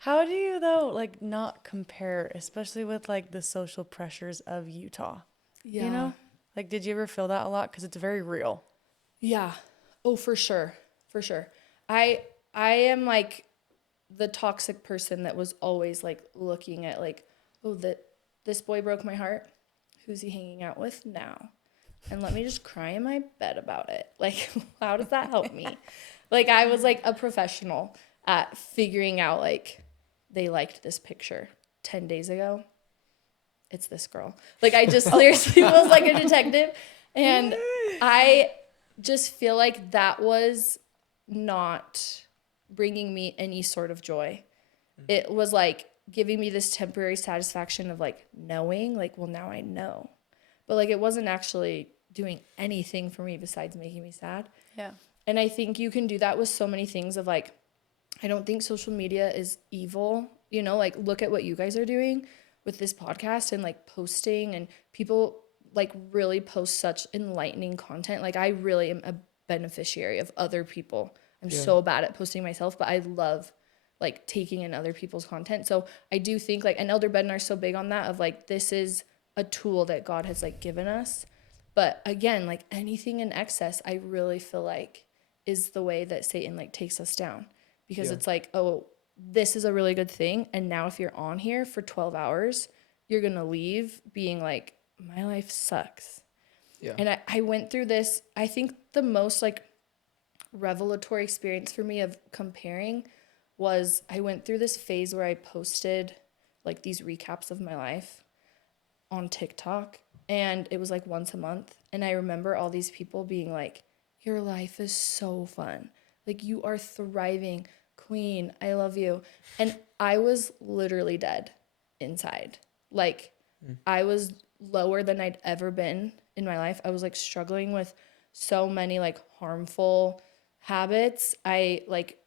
How do you though like not compare, especially with like the social pressures of Utah? Yeah. You know? Like did you ever feel that a lot? Because it's very real. Yeah. Oh, for sure. For sure. I am like the toxic person that was always like looking at like, oh, that this boy broke my heart. Who's he hanging out with now? And let me just cry in my bed about it. Like, how does that help me? Like, I was like a professional at figuring out like they liked this picture 10 days ago. It's this girl. Like, I just seriously was like a detective. And I just feel like that was not bringing me any sort of joy. It was like giving me this temporary satisfaction of like knowing, like, well, now I know. But like it wasn't actually doing anything for me besides making me sad. Yeah. And I think you can do that with so many things of like, I don't think social media is evil. You know, like look at what you guys are doing with this podcast and like posting, and people like really post such enlightening content. Like I really am a beneficiary of other people. I'm so bad at posting myself, but I love like taking in other people's content. So I do think like, and Elder Bednar is so big on that of like, this is a tool that God has like given us. But again, like anything in excess, I really feel like is the way that Satan like takes us down, because it's like, oh, this is a really good thing. And now if you're on here for 12 hours, you're going to leave being like, my life sucks. Yeah. And I went through this, I think the most like revelatory experience for me of comparing was I went through this phase where I posted like these recaps of my life on TikTok, and it was like once a month. And I remember all these people being like, your life is so fun. Like you are thriving, queen. I love you. And I was literally dead inside. Like I was lower than I'd ever been in my life. I was like struggling with so many like harmful habits. I like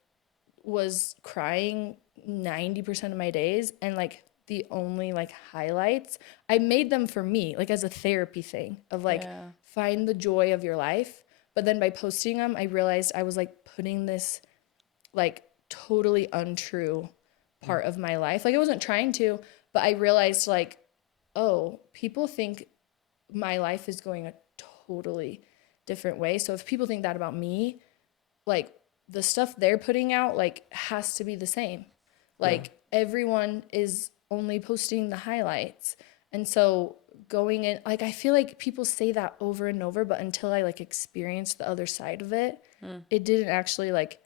was crying 90% of my days, and like the only like highlights, I made them for me, like as a therapy thing of like find the joy of your life. But then by posting them, I realized I was like putting this like totally untrue part of my life. Like I wasn't trying to, but I realized like, oh, people think my life is going a totally different way. So if people think that about me, like the stuff they're putting out like has to be the same. Like everyone is only posting the highlights. And so going in, like I feel like people say that over and over, but until I like experienced the other side of it, it didn't actually like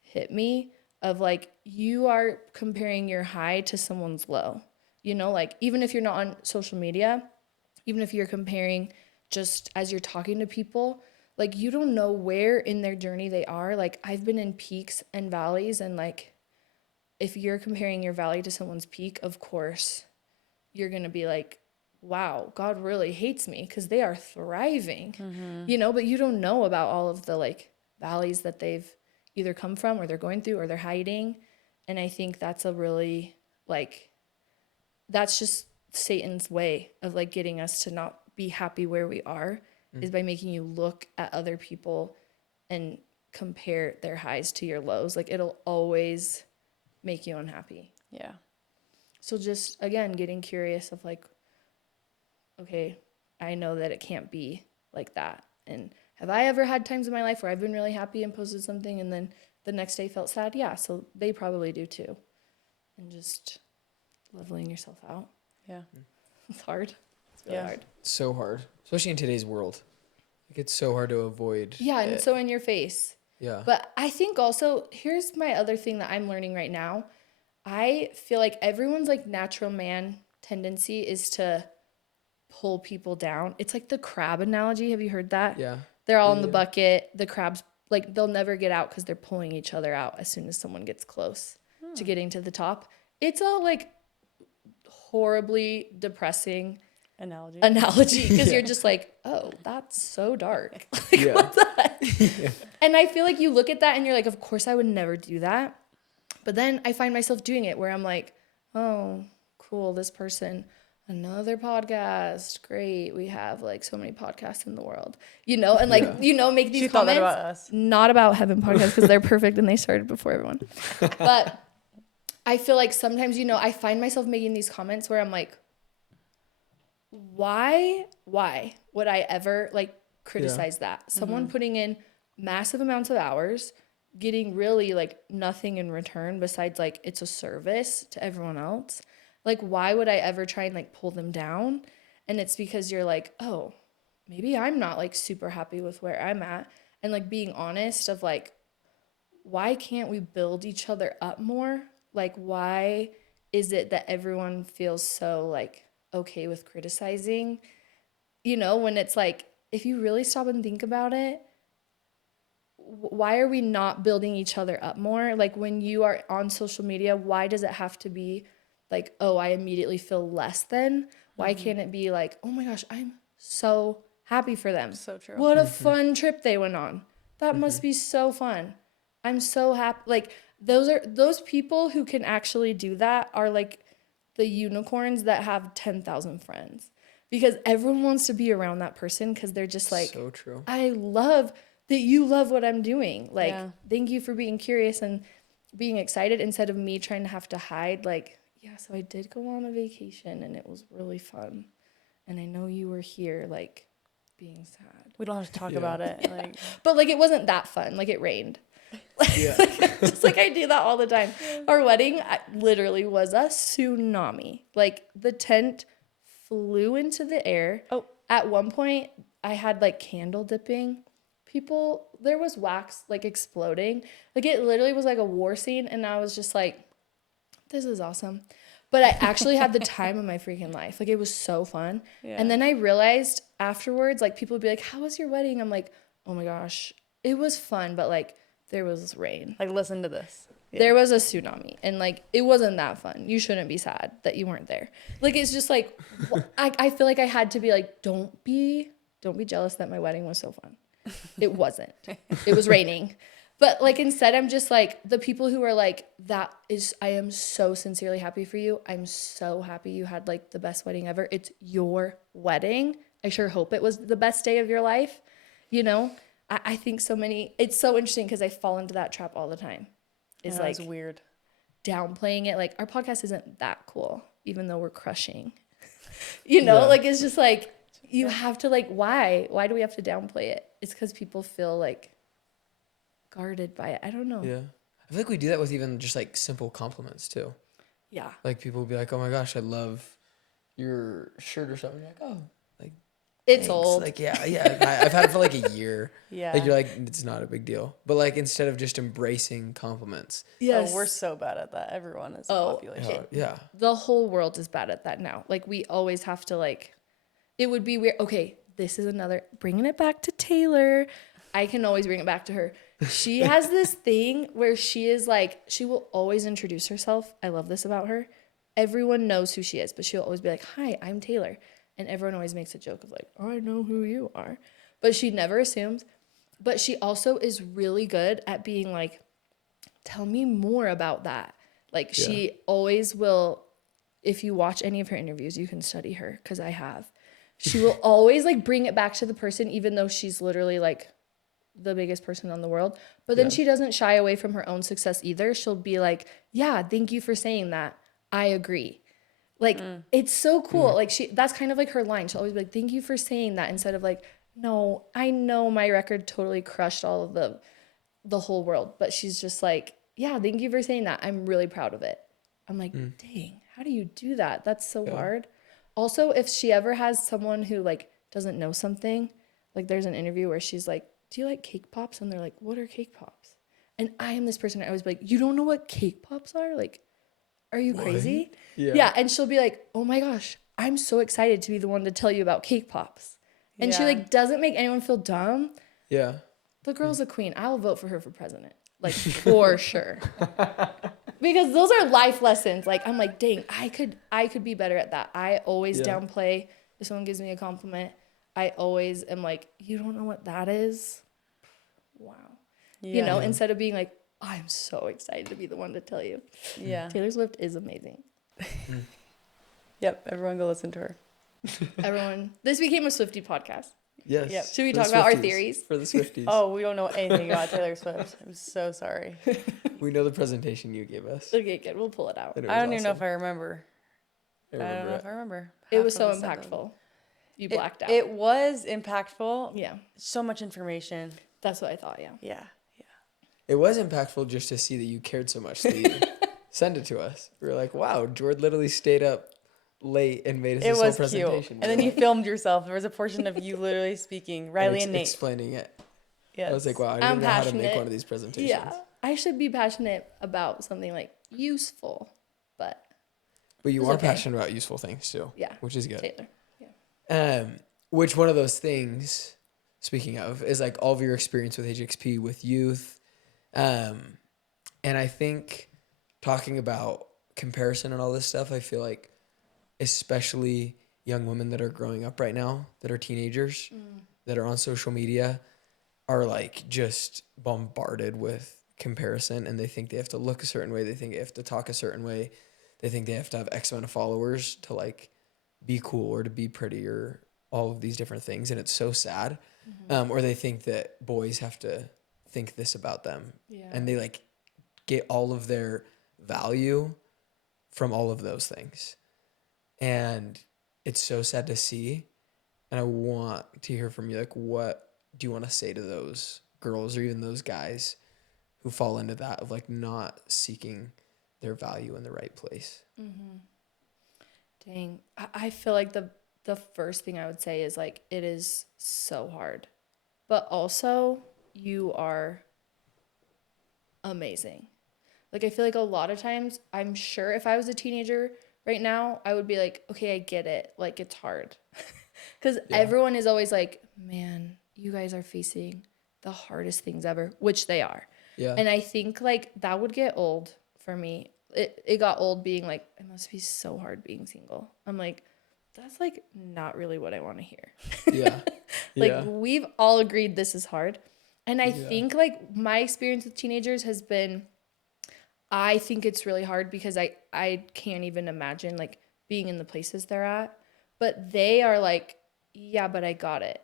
hit me of like, you are comparing your high to someone's low. You know, like even if you're not on social media, even if you're comparing just as you're talking to people, like you don't know where in their journey they are. Like I've been in peaks and valleys, and like if you're comparing your valley to someone's peak, of course you're going to be like, wow, God really hates me because they are thriving, you know, but you don't know about all of the like valleys that they've either come from or they're going through or they're hiding. And I think that's a really like, that's just Satan's way of like getting us to not be happy where we are, is by making you look at other people and compare their highs to your lows. Like it'll always make you unhappy. Yeah. So just again, getting curious of like, okay, I know that it can't be like that. And have I ever had times in my life where I've been really happy and posted something and then the next day felt sad? Yeah, so they probably do too. And just leveling yourself out. Yeah. It's hard. It's really hard. It's so hard, especially in today's world. Like it's so hard to avoid. Yeah, and it. so in your face. Yeah. But I think also, here's my other thing that I'm learning right now. I feel like everyone's like natural man tendency is to pull people down. It's like the crab analogy. Have you heard that? Yeah. They're all in the bucket. The crab's like they'll never get out because they're pulling each other out as soon as someone gets close to getting to the top. It's a like horribly depressing Analogy. because Yeah. you're just like, oh, that's so dark. Like, Yeah. what the heck? And I feel like you look at that and you're like, of course I would never do that. But then I find myself doing it where I'm like, oh, cool, this person, another podcast. Great. We have like so many podcasts in the world, and like, make these She thought that comments. about us. Not about Heaven Podcast because they're perfect and they started before everyone. But I feel like sometimes, I find myself making these comments where I'm like, why would I ever like criticize that? Someone putting in massive amounts of hours, getting really like nothing in return besides like it's a service to everyone else. Like, why would I ever try and like pull them down? And it's because you're like, oh, maybe I'm not like super happy with where I'm at. And like being honest of like, why can't we build each other up more? Like, why is it that everyone feels so like okay with criticizing? When it's like, if you really stop and think about it, why are we not building each other up more? Like when you are on social media, why does it have to be like, oh, I immediately feel less than? Why can't it be like, oh my gosh, I'm so happy for them. So true. What a fun trip they went on. That must be so fun. I'm so happy. Like those people who can actually do that are like the unicorns that have 10,000 friends, because everyone wants to be around that person because they're just like, So true. I love that you love what I'm doing. Like, Yeah. thank you for being curious and being excited instead of me trying to have to hide. Like, yeah, so I did go on a vacation and it was really fun. And I know you were here, like, being sad. We don't have to talk Yeah. about it. Like, But, like, it wasn't that fun. Like, it rained. Yeah. Just like I do that all the time. Our wedding literally was a tsunami. Like, the tent flew into the air. Oh. At one point, I had like candle dipping. There was wax like exploding. Like, it literally was like a war scene. And I was just like, this is awesome. But I actually had the time of my freaking life. Like, it was so fun. yeah. And then I realized afterwards, like, people would be like, how was your wedding? I'm like, oh my gosh, it was fun. But like, there was rain. Like, listen to this. Yeah. There was a tsunami, and like it wasn't that fun. You shouldn't be sad that you weren't there. Like, it's just like I feel like I had to be like, don't be jealous that my wedding was so fun. It wasn't. It was raining. But like instead I'm just like, the people who are like, I am so sincerely happy for you. I'm so happy you had like the best wedding ever. It's your wedding. I sure hope it was the best day of your life. I think it's so interesting because I fall into that trap all the time. It's like It's weird. downplaying it. Like, our podcast isn't that cool, even though we're crushing. Yeah. Like, it's just like, you have to like, why do we have to downplay it? It's because people feel like guarded by it. I don't know. Yeah. I feel like we do that with even just like simple compliments too. Yeah. Like people will be like, "Oh my gosh, I love your shirt" or something. You're like, "Oh, like It's thanks." old. Like yeah. I've had it for like a year. Yeah. Like you're like, it's not a big deal. But like instead of just embracing compliments. Yes. Oh, we're so bad at that. Everyone is Oh, population. Yeah. The whole world is bad at that now. Like, we always have to like, it would be weird. Okay, this is another, bringing it back to Taylor. I can always bring it back to her. She has this thing where she is like, she will always introduce herself. I love this about her. Everyone knows who she is, but she'll always be like, hi, I'm Taylor. And everyone always makes a joke of like, I know who you are. But she never assumes. But she also is really good at being like, tell me more about that. Like, she always will, if you watch any of her interviews, you can study her because I have. She will always like bring it back to the person, even though she's literally like the biggest person in the world. But then she doesn't shy away from her own success either. She'll be like, yeah, thank you for saying that. I agree. Like, it's so cool. Like, that's kind of like her line. She'll always be like, thank you for saying that, instead of like, no, I know my record totally crushed all of the whole world. But she's just like, yeah, thank you for saying that. I'm really proud of it. I'm like, dang, how do you do that? That's so hard. Also, if she ever has someone who like doesn't know something, like there's an interview where she's like, do you like cake pops? And they're like, what are cake pops? And I am this person, I always be like, you don't know what cake pops are? Like, are you crazy? Yeah. And she'll be like, oh my gosh, I'm so excited to be the one to tell you about cake pops. And she Yeah. like doesn't make anyone feel dumb, Yeah. the girl's a queen. I will vote for her for president. Like, for sure. Because those are life lessons. Like, I'm like, dang, I could be better at that. I always Yeah. downplay if someone gives me a compliment. I always am like, you don't know what that is? Wow. You know, Yeah. instead of being like, I'm so excited to be the one to tell you. Yeah. Taylor Swift is amazing. Yep. Everyone go listen to her. Everyone, this became a Swiftie podcast. Yes. Yep. Should we For the talk about our Swifties. theories? For the Swifties. Oh, we don't know anything about Taylor Swift. I'm so sorry. We know the presentation you gave us. Okay, good. We'll pull it out. and it I was don't even know if awesome. I remember. I I don't remember know it. if I remember. It was half so of the stuff of impactful. You it. blacked out. It was impactful. Yeah, So much information. that's what I thought. Yeah. Yeah. It was impactful just to see that you cared so much that you send it to us. We were like, wow, Jordan literally stayed up late and made us It this whole was cute. presentation. And then you filmed yourself. There was a portion of you literally speaking, Riley and Nate. explaining it. Yes. I was like, wow, I I'm didn't know how to make passionate. one of these presentations. Yeah, I should be passionate about something like useful, but But you It's are okay. passionate about useful things too. Yeah. Which is good. Taylor. Which one of those things, speaking of, is like all of your experience with HXP, with youth. And I think talking about comparison and all this stuff, I feel like especially young women that are growing up right now, that are teenagers, that are on social media, are like just bombarded with comparison, and they think they have to look a certain way. They think they have to talk a certain way. They think they have to have X amount of followers to like be cool or to be pretty or all of these different things. And it's so sad. Or they think that boys have to think this about them. Yeah. And they like get all of their value from all of those things. And it's so sad to see. And I want to hear from you, like, what do you want to say to those girls or even those guys who fall into that of like not seeking their value in the right place? Dang, I feel like the first thing I would say is like it is so hard, but also you are amazing. Like I feel like a lot of times, I'm sure if I was a teenager right now, I would be like, okay, I get it. Like it's hard. Because everyone is always like, man, you guys are facing the hardest things ever, which they are. Yeah. And I think like that would get old for me. It got old being like, it must be so hard being single. I'm like, that's like not really what I want to hear. Yeah. Like yeah. we've all agreed this is hard. And I think like my experience with teenagers has been, I think it's really hard because I can't even imagine like being in the places they're at, but they are like, yeah, but I got it.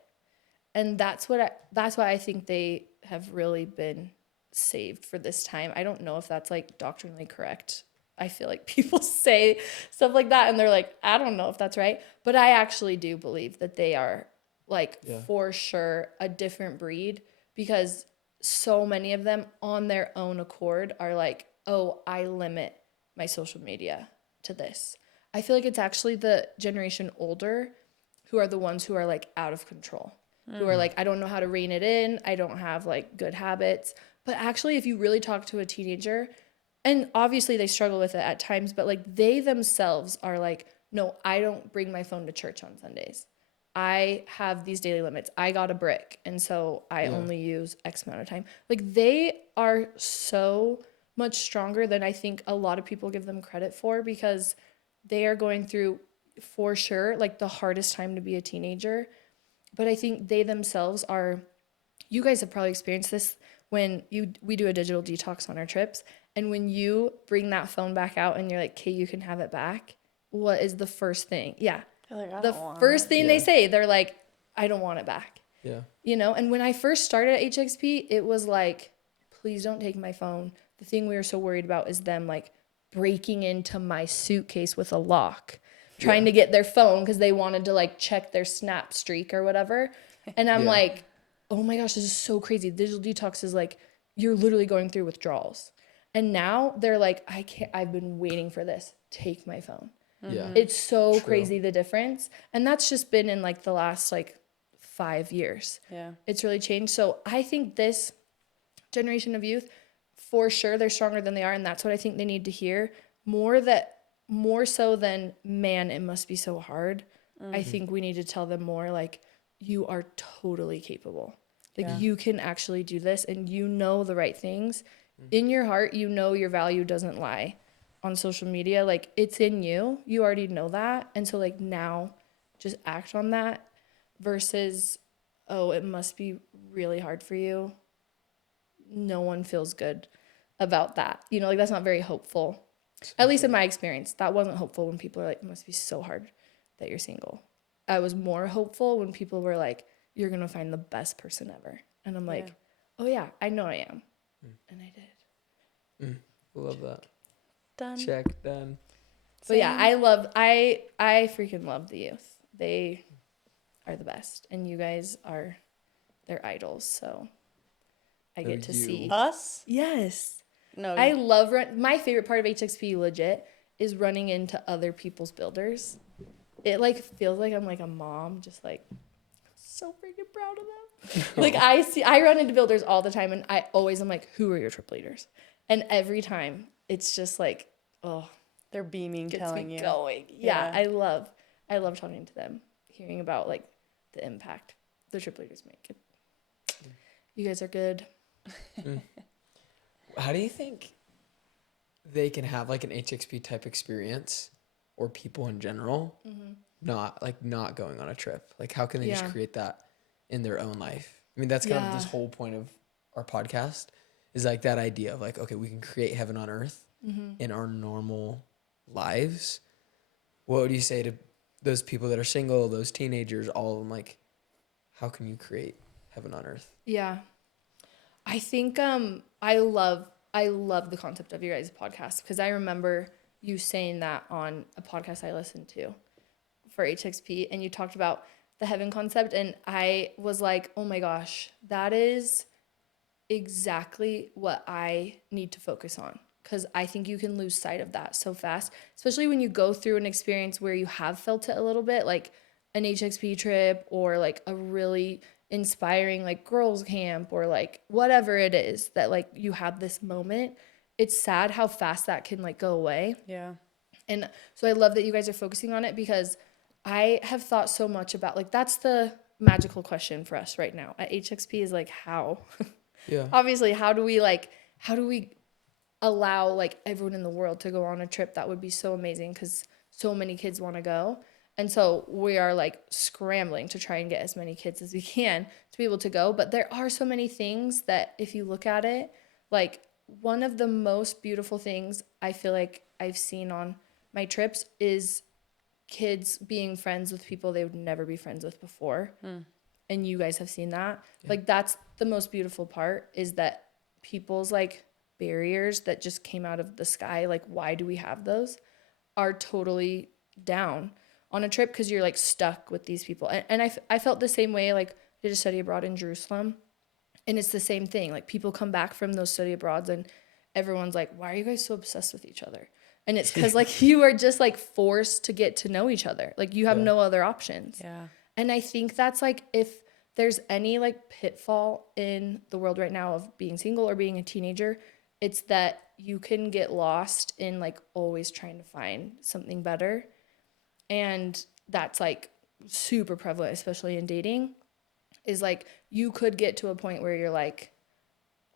And that's why I think they have really been saved for this time. I don't know if that's like doctrinally correct. I feel like people say stuff like that and they're like, I don't know if that's right, but I actually do believe that they are like for sure a different breed, because so many of them on their own accord are like, oh, I limit my social media to this. I feel like it's actually the generation older who are the ones who are like out of control, who are like, I don't know how to rein it in. I don't have like good habits. But actually, if you really talk to a teenager, and obviously they struggle with it at times, but like they themselves are like, no, I don't bring my phone to church on Sundays. I have these daily limits. I got a brick, and so I only use X amount of time. Like they are so much stronger than I think a lot of people give them credit for, because they are going through, for sure, like the hardest time to be a teenager. But I think they themselves are, you guys have probably experienced this when we do a digital detox on our trips. And when you bring that phone back out and you're like, okay, you can have it back. What is the first thing? Yeah. They're like, I The don't want first it. thing they say, they're like, I don't want it back. Yeah. You know, and when I first started at HXP, it was like, please don't take my phone. The thing we were so worried about is them like breaking into my suitcase with a lock, trying to get their phone because they wanted to like check their Snap streak or whatever. And I'm like, oh my gosh, this is so crazy. Digital detox is like, you're literally going through withdrawals. And now they're like, I can't, I've been waiting for this. Take my phone. Yeah. It's so crazy, the difference. And that's just been in like the last like 5 years. Yeah. It's really changed. So I think this generation of youth, for sure, they're stronger than they are. And that's what I think they need to hear more so than, man, it must be so hard. I think we need to tell them more like, you are totally capable. Like Yeah. you can actually do this and you know the right things. In your heart, you know your value doesn't lie on social media. Like it's in you. You already know that. And so like now just act on that versus, oh, it must be really hard for you. No one feels good about that. You know, like that's not very hopeful. At least in my experience, that wasn't hopeful when people are like, it must be so hard that you're single. I was more hopeful when people were like, you're going to find the best person ever. And I'm like, oh yeah, I know I am. And I did. Love that. Done. Check, done. But yeah, Same. I freaking love the youth. They are the best. And you guys are their idols. So I get to you. see. Us? Yes. No. I love my favorite part of HXP legit is running into other people's builders. It like feels like I'm like a mom, just like so freaking proud of them. Like I run into builders all the time and I always am like, who are your trip leaders? And every time it's just like, oh, They're beaming, gets telling me you. going. Yeah, Yeah. I love talking to them, hearing about like the impact the trip leaders make. You guys are good. How do you think they can have like an HXP type experience, or people in general, not going on a trip? Like, how can they just Yeah. create that in their own life? I mean, that's kind of this whole point of our podcast, is like that idea of like, okay, we can create heaven on earth in our normal lives. What would you say to those people that are single, those teenagers, all of them? Like, how can you create heaven on earth? Yeah. I think I love the concept of your guys' podcast because I remember you saying that on a podcast I listened to for HXP and you talked about the heaven concept and I was like, "Oh my gosh, that is exactly what I need to focus on." Because I think you can lose sight of that so fast, especially when you go through an experience where you have felt it a little bit, like an HXP trip or like a really inspiring like girls camp or like whatever it is that like you have this moment. It's sad how fast that can like go away. Yeah. And so I love that you guys are focusing on it because I have thought so much about like that's the magical question for us right now at HXP is like how Yeah. obviously how do we allow like everyone in the world to go on a trip? That would be so amazing because so many kids want to go. And so we are like scrambling to try and get as many kids as we can to be able to go. But there are so many things that if you look at it, like one of the most beautiful things I feel like I've seen on my trips is kids being friends with people they would never be friends with before. And you guys have seen that. Yeah. Like that's the most beautiful part is that people's like barriers that just came out of the sky, like why do we have those, are totally down on a trip because you're like stuck with these people. And I felt the same way. Like I did a study abroad in Jerusalem and it's the same thing. Like people come back from those study abroads and everyone's like, why are you guys so obsessed with each other? And it's because like you are just like forced to get to know each other. Like you have no other options. Yeah. And I think that's like if there's any like pitfall in the world right now of being single or being a teenager, it's that you can get lost in like always trying to find something better. And that's like super prevalent, especially in dating, is like you could get to a point where you're like,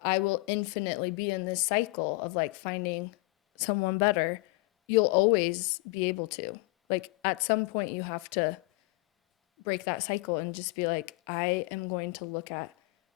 I will infinitely be in this cycle of like finding someone better. You'll always be able to. Like at some point you have to break that cycle and just be like, I am going to look at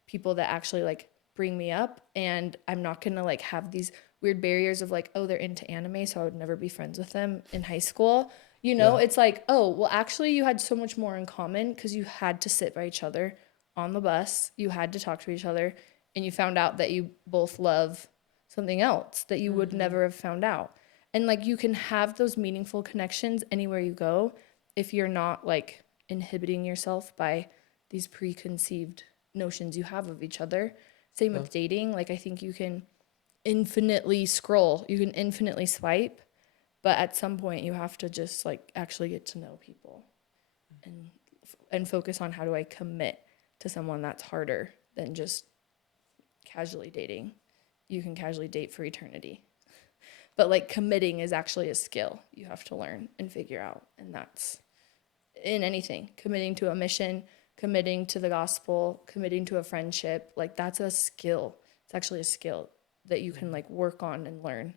people that actually like bring me up and I'm not going to like have these weird barriers of like, oh, they're into anime, so I would never be friends with them in high school. You know, it's like, oh, well, actually you had so much more in common because you had to sit by each other on the bus. You had to talk to each other and you found out that you both love something else that you would never have found out. And like you can have those meaningful connections anywhere you go if you're not like inhibiting yourself by these preconceived notions you have of each other. Same with dating. Like I think you can infinitely scroll, you can infinitely swipe, but at some point you have to just like actually get to know people and focus on how do I commit to someone. That's harder than just casually dating. You can casually date for eternity. But like committing is actually a skill you have to learn and figure out. And that's in anything, committing to a mission, committing to the gospel, committing to a friendship, like that's a skill. It's actually a skill that you can like work on and learn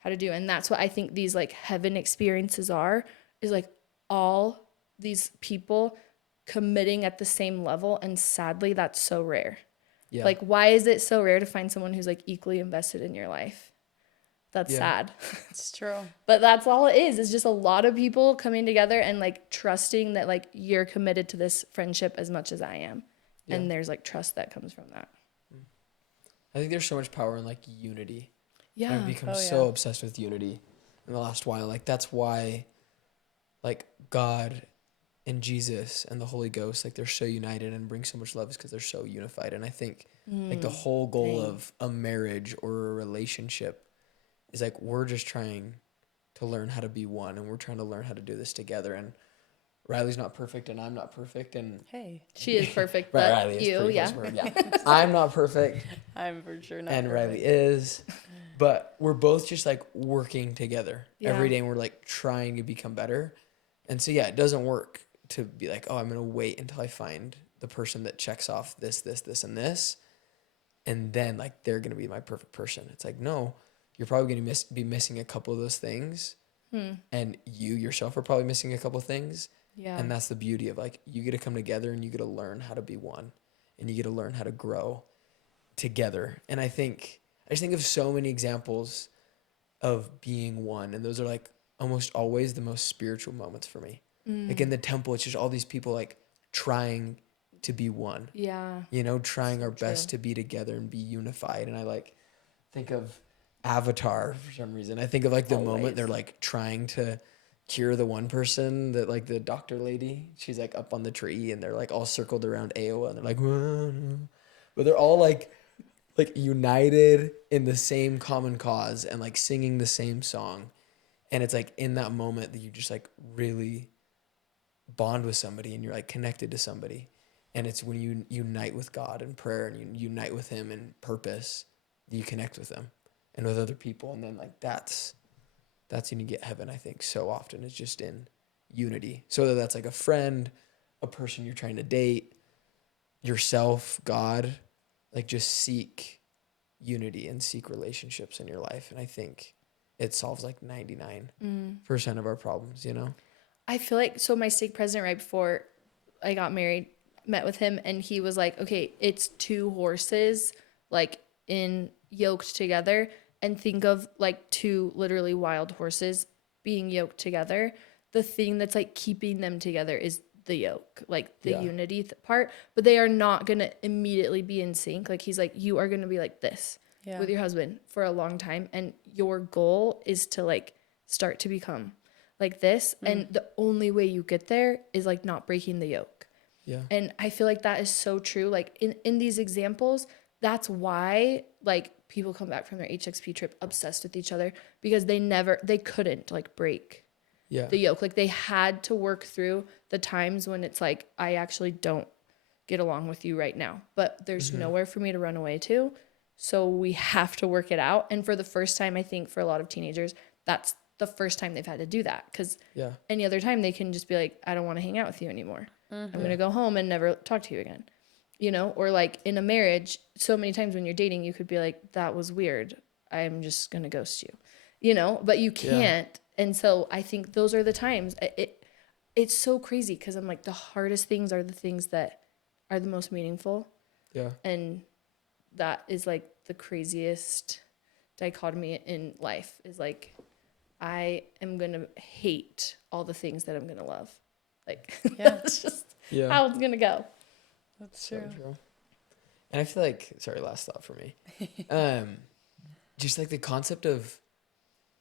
how to do. And that's what I think these like heaven experiences are, is like all these people committing at the same level. And sadly, that's so rare. Yeah. Like, why is it so rare to find someone who's like equally invested in your life? That's Yeah. sad. It's true. But that's all it is. It's just a lot of people coming together and like trusting that like you're committed to this friendship as much as I am. Yeah. And there's like trust that comes from that. I think there's so much power in like unity. Yeah. I've become Oh, so yeah. obsessed with unity in the last while. Like that's why like God and Jesus and the Holy Ghost, like they're so united and bring so much love is because they're so unified. And I think like the whole goal dang. of a marriage or a relationship is like we're just trying to learn how to be one, and we're trying to learn how to do this together. And Riley's not perfect and I'm not perfect, and Hey, She is perfect, right, but Riley is you, pretty yeah. close to her. Yeah. I'm not perfect I'm for sure not. and perfect. Riley is, but we're both just like working together every Yeah. day, and we're like trying to become better. And so yeah, it doesn't work to be like, oh, I'm gonna wait until I find the person that checks off this, and this, and then like they're gonna be my perfect person. It's like, no, you're probably gonna be missing a couple of those things, and you yourself are probably missing a couple of things. Yeah. And that's the beauty of like you get to come together and you get to learn how to be one, and you get to learn how to grow together. And I just think of so many examples of being one, and those are like almost always the most spiritual moments for me. Like in the temple, it's just all these people like trying to be one, Yeah. you know, trying our best true. to be together and be unified. And I like think of Avatar for some reason. I think of like the moment Always. they're like trying to cure the one person, that like the doctor lady, she's like up on the tree and they're like all circled around Aowa and they're like, "Whoa." But they're all like united in the same common cause and like singing the same song. And it's like in that moment that you just like really bond with somebody and you're like connected to somebody. And it's when you unite with God in prayer and you unite with him in purpose, you connect with them and with other people. And then like that's when you get heaven, I think, so often. It's just in unity. So whether that's like a friend, a person you're trying to date, yourself, God, like just seek unity and seek relationships in your life. And I think it solves like 99% of our problems, you know? I feel like, so my stake president right before I got married, met with him, and he was like, okay, it's two horses like in yoked together, and think of like two literally wild horses being yoked together. The thing that's like keeping them together is the yoke, like the Yeah. unity part, but they are not going to immediately be in sync. Like he's like, you are going to be like this Yeah. with your husband for a long time, and your goal is to like start to become like this, and the only way you get there is like not breaking the yoke. Yeah. And I feel like that is so true. Like in these examples, that's why like people come back from their HXP trip obsessed with each other, because they couldn't like break Yeah. the yoke. Like they had to work through the times when it's like, I actually don't get along with you right now, but there's nowhere for me to run away to. So we have to work it out. And for the first time, I think for a lot of teenagers, that's the first time they've had to do that, because Yeah. any other time they can just be like, I don't want to hang out with you anymore. I'm going to go home and never talk to you again. You know, or like in a marriage, so many times when you're dating, you could be like, that was weird. I'm just going to ghost you, you know, but you can't. And so I think those are the times it's so crazy, because I'm like, the hardest things are the things that are the most meaningful. Yeah. And that is like the craziest dichotomy in life, is like, I am going to hate all the things that I'm going to love. Like, Yeah. that's just Yeah. how it's going to go. That's So true. true. And I feel like, sorry, last thought for me. Just like the concept of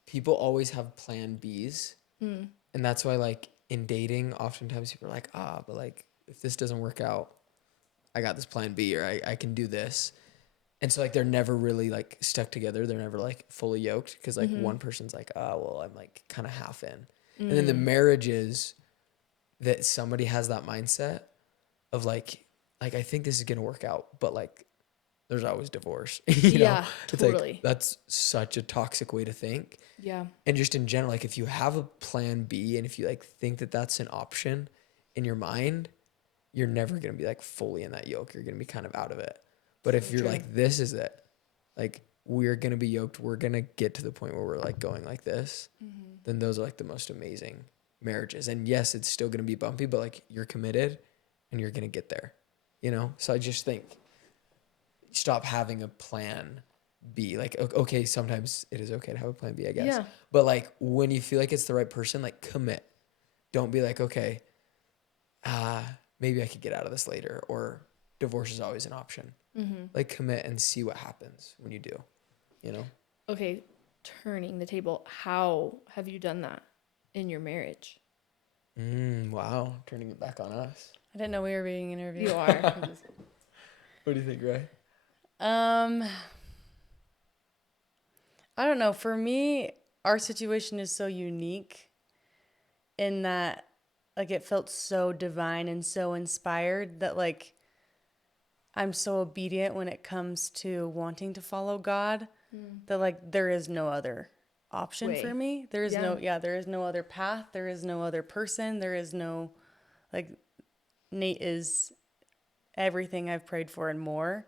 people always have plan Bs. And that's why like in dating, oftentimes people are like, but like if this doesn't work out, I got this plan B, or I can do this. And so like they're never really like stuck together. They're never like fully yoked, because like one person's like, well, I'm like kind of half in. And then the marriages that somebody has that mindset of like I think this is gonna work out, but like there's always divorce. you know? Yeah, It's totally. like that's such a toxic way to think. Yeah. And just in general, like if you have a plan B and if you like think that that's an option in your mind, you're never going to be like fully in that yoke. You're going to be kind of out of it. But if you're true. like, this is it, like we're going to be yoked, we're going to get to the point where we're like going like this, then those are like the most amazing marriages. And yes, it's still going to be bumpy, but like you're committed and you're going to get there, you know? So I just think stop having a plan B. Like, okay, sometimes it is okay to have a plan B, I guess. Yeah. But like when you feel like it's the right person, like commit. Don't be like, okay, maybe I could get out of this later, or divorce is always an option. Like commit and see what happens when you do, you know? Okay, turning the table. How have you done that in your marriage? Wow. Turning it back on us. I didn't know we were being interviewed. You are. What do you think, Ray? I don't know. For me, our situation is so unique in that, like, it felt so divine and so inspired that, like, I'm so obedient when it comes to wanting to follow God that, like, there is no other option Way. for me. There is Yeah. there is no other path. There is no other person. There is no, like, Nate is everything I've prayed for and more.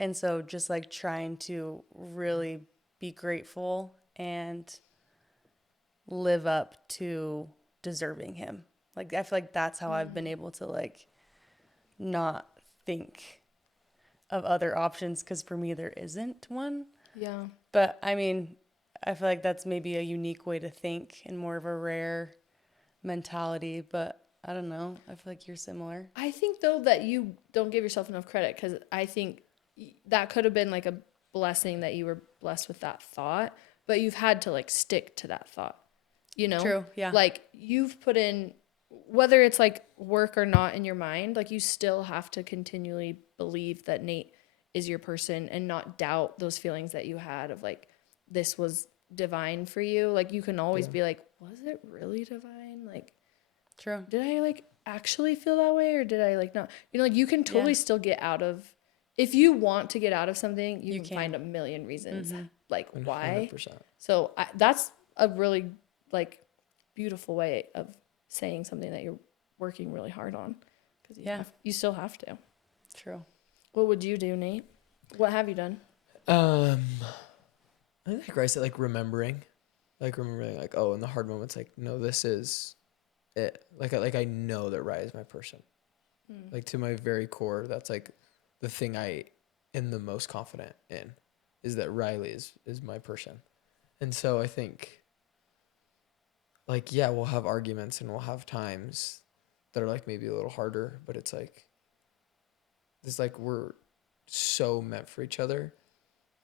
And so just like trying to really be grateful and live up to deserving him. Like I feel like that's how I've been able to like not think of other options, because for me there isn't one. Yeah. But I mean, I feel like that's maybe a unique way to think and more of a rare mentality, but I don't know. I feel like you're similar. I think though that you don't give yourself enough credit, because I think that could have been like a blessing that you were blessed with that thought, but you've had to like stick to that thought, you know? True, yeah. Like you've put in, whether it's like work or not in your mind, like you still have to continually believe that Nate is your person and not doubt those feelings that you had of like, this was divine for you. Like you can always be like, was it really divine? Like, True. did I like actually feel that way, or did I like not? You know, like you can totally Yeah. still get out of, if you want to get out of something, you can can. find a million reasons like why. 100%. So that's a really like beautiful way of saying something that you're working really hard on, because you still have to. True. What would you do, Nate? What have you done? I think like Ray said, like remembering, like oh, in the hard moments, like no, this is it. Like I know that Ray is my person. Like to my very core, that's like the thing I am the most confident in, is that Riley is my person. And so I think like, yeah, we'll have arguments and we'll have times that are like maybe a little harder, but it's like we're so meant for each other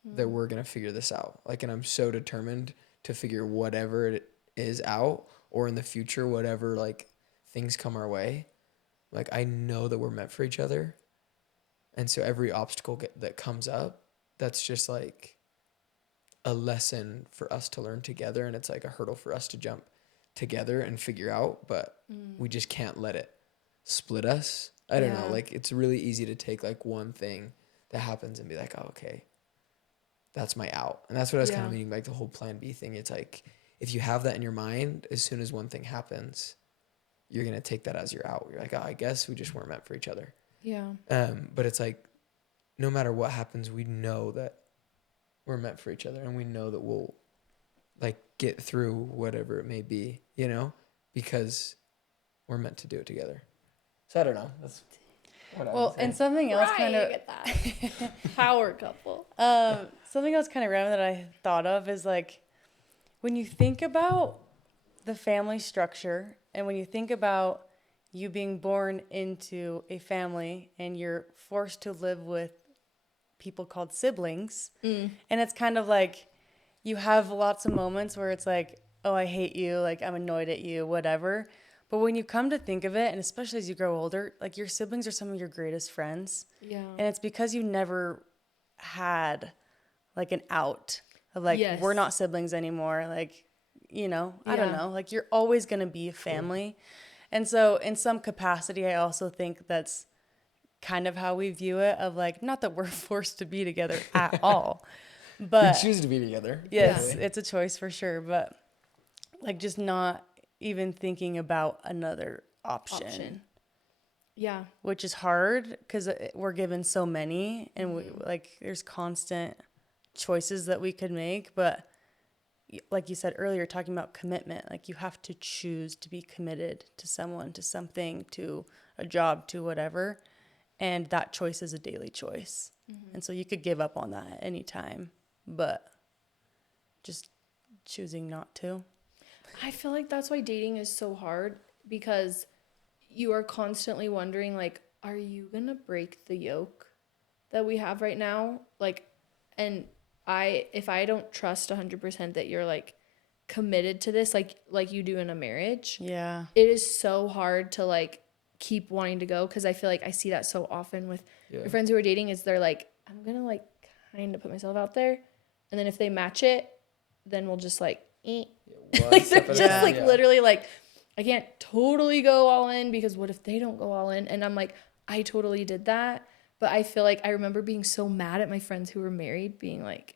that we're going to figure this out. Like, and I'm so determined to figure whatever it is out, or in the future, whatever like things come our way. Like, I know that we're meant for each other. And so every obstacle that comes up, that's just like a lesson for us to learn together. And it's like a hurdle for us to jump together and figure out, but we just can't let it split us. I don't know. Like, it's really easy to take like one thing that happens and be like, oh, okay, that's my out. And that's what I was kind of meaning, like the whole plan B thing. It's like, if you have that in your mind, as soon as one thing happens, you're going to take that as your out. You're like, oh, I guess we just weren't meant for each other. Yeah. But it's like, no matter what happens, we know that we're meant for each other, and we know that we'll like get through whatever it may be, you know, because we're meant to do it together. So I don't know. That's what I would say. And something else kind of get that. Power couple. something else kind of random that I thought of is like when you think about the family structure, and when you think about you being born into a family and you're forced to live with people called siblings, and it's kind of like you have lots of moments where it's like, oh, I hate you, like I'm annoyed at you, whatever. But when you come to think of it, and especially as you grow older, like your siblings are some of your greatest friends. Yeah. And it's because you never had like an out of like, Yes. we're not siblings anymore. Like, you know, I don't Yeah. know. Like you're always going to be a family. And so in some capacity, I also think that's kind of how we view it, of like, not that we're forced to be together at all, but we choose to be together. yes, really. it's a choice for sure. But like just not even thinking about another option. Yeah. which is hard because we're given so many, and we, like there's constant choices that we could make. But like you said earlier, talking about commitment, like you have to choose to be committed to someone, to something, to a job, to whatever. And that choice is a daily choice. And so you could give up on that at any time, but just choosing not to. I feel like that's why dating is so hard, because you are constantly wondering, like, are you going to break the yoke that we have right now? Like, and if I don't trust 100% that you're like committed to this, like you do in a marriage, Yeah. it is so hard to like keep wanting to go. Cause I feel like I see that so often with Yeah. your friends who are dating, is they're like, I'm going to like kind of put myself out there. And then if they match it, then we'll just like, One like step they're at a just time, like yeah. literally like, I can't totally go all in, because what if they don't go all in? And I'm like, I totally did that. But I feel like I remember being so mad at my friends who were married, being like,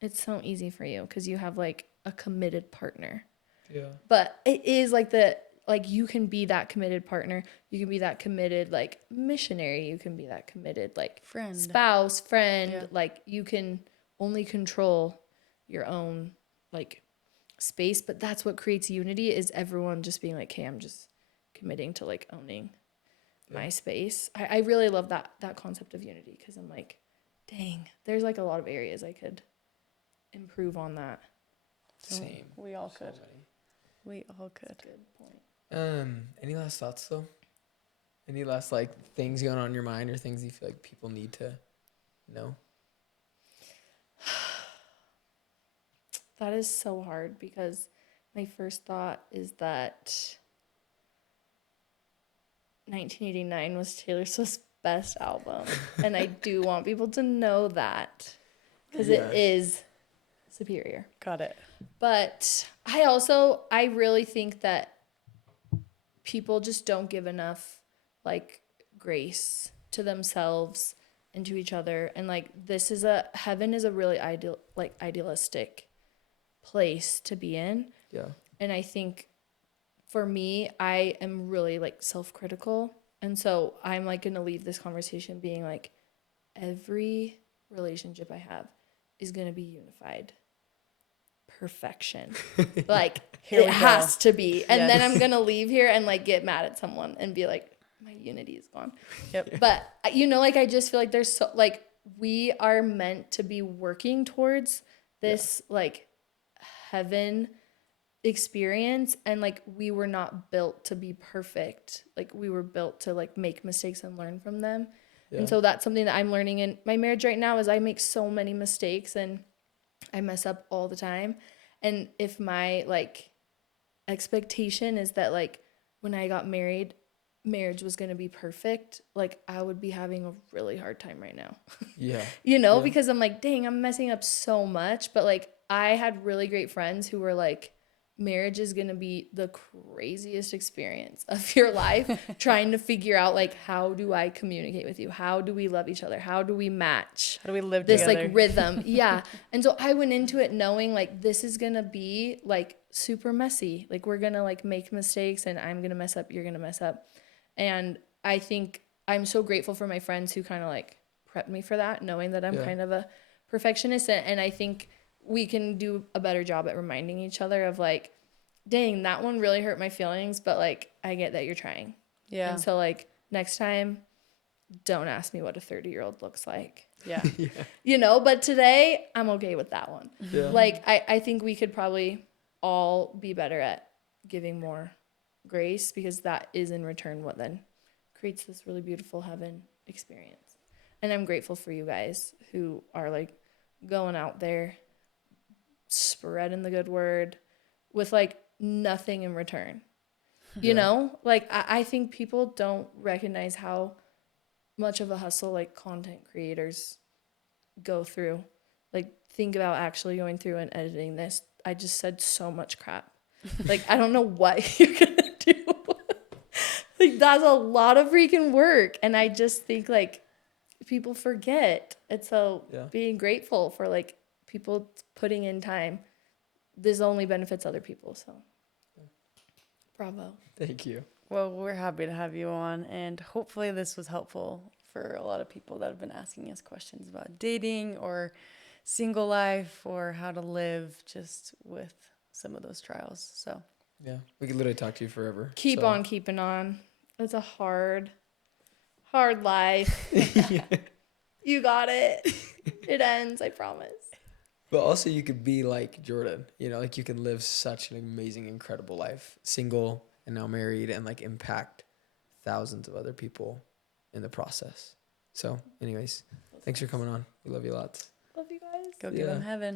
it's so easy for you because you have like a committed partner. Yeah. But it is like you can be that committed partner. You can be that committed like missionary. You can be that committed like Friend. spouse, friend. Yeah. Like you can only control your own like space. But that's what creates unity, is everyone just being like, hey, I'm just committing to like owning my space. I really love that concept of unity, because I'm like, dang, there's like a lot of areas I could improve on that. Same. We all So could. many. We all could. Good point. Any last thoughts though? Any last like things going on in your mind, or things you feel like people need to know? That is so hard, because my first thought is that 1989 was Taylor Swift's best album. And I do want people to know that, because Yes. it is superior. Got it. But I really think that people just don't give enough like grace to themselves and to each other. And like heaven is a really idealistic place to be in. Yeah. And I think for me, I am really like self-critical. And so I'm like going to leave this conversation being like, every relationship I have is going to be unified. Perfection. Like Here it we go. has to be. And then Yes. I'm going to leave here and like get mad at someone and be like, my unity is gone. Yep. But like I just feel like there's so like we are meant to be working towards this like heaven experience, and like we were not built to be perfect. Like we were built to like make mistakes and learn from them. Yeah. And so that's something that I'm learning in my marriage right now, is I make so many mistakes and I mess up all the time. And if my like expectation is that like when I got married, marriage was going to be perfect, like I would be having a really hard time right now. Yeah. Yeah. Yeah. Because I'm like, dang, I'm messing up so much. But like I had really great friends who were like, marriage is going to be the craziest experience of your life, trying to figure out like, how do I communicate with you? How do we love each other? How do we match How do we live this together? like rhythm? Yeah. And so I went into it knowing like this is going to be like super messy. Like we're going to like make mistakes, and I'm going to mess up, you're going to mess up. And I think I'm so grateful for my friends who kind of like prepped me for that, knowing that I'm kind of a perfectionist. And I think we can do a better job at reminding each other of like, dang, that one really hurt my feelings, but like I get that you're trying. Yeah. And so like next time, don't ask me what a 30-year-old looks like. Yeah. But today I'm okay with that one. Yeah. Like I think we could probably all be better at giving more grace, because that is in return what then creates this really beautiful heaven experience. And I'm grateful for you guys who are like going out there spreading the good word with like nothing in return. Like I think people don't recognize how much of a hustle like content creators go through. Like think about actually going through and editing this. I just said so much crap. Like I don't know what you're gonna do. Like that's a lot of freaking work. And I just think like people forget. And so being grateful for like people putting in time, this only benefits other people. So Bravo. Thank you. Well, we're happy to have you on, and hopefully this was helpful for a lot of people that have been asking us questions about dating or single life or how to live just with some of those trials. So Yeah, we could literally talk to you forever. Keep so. on keeping on. It's a hard life. You got it. It ends, I promise. But also, you could be like Jordan. You know, like you can live such an amazing, incredible life, single and now married, and like impact thousands of other people in the process. So, anyways, thanks for coming on. We love you lots. Love you guys. go give them Yeah. heaven.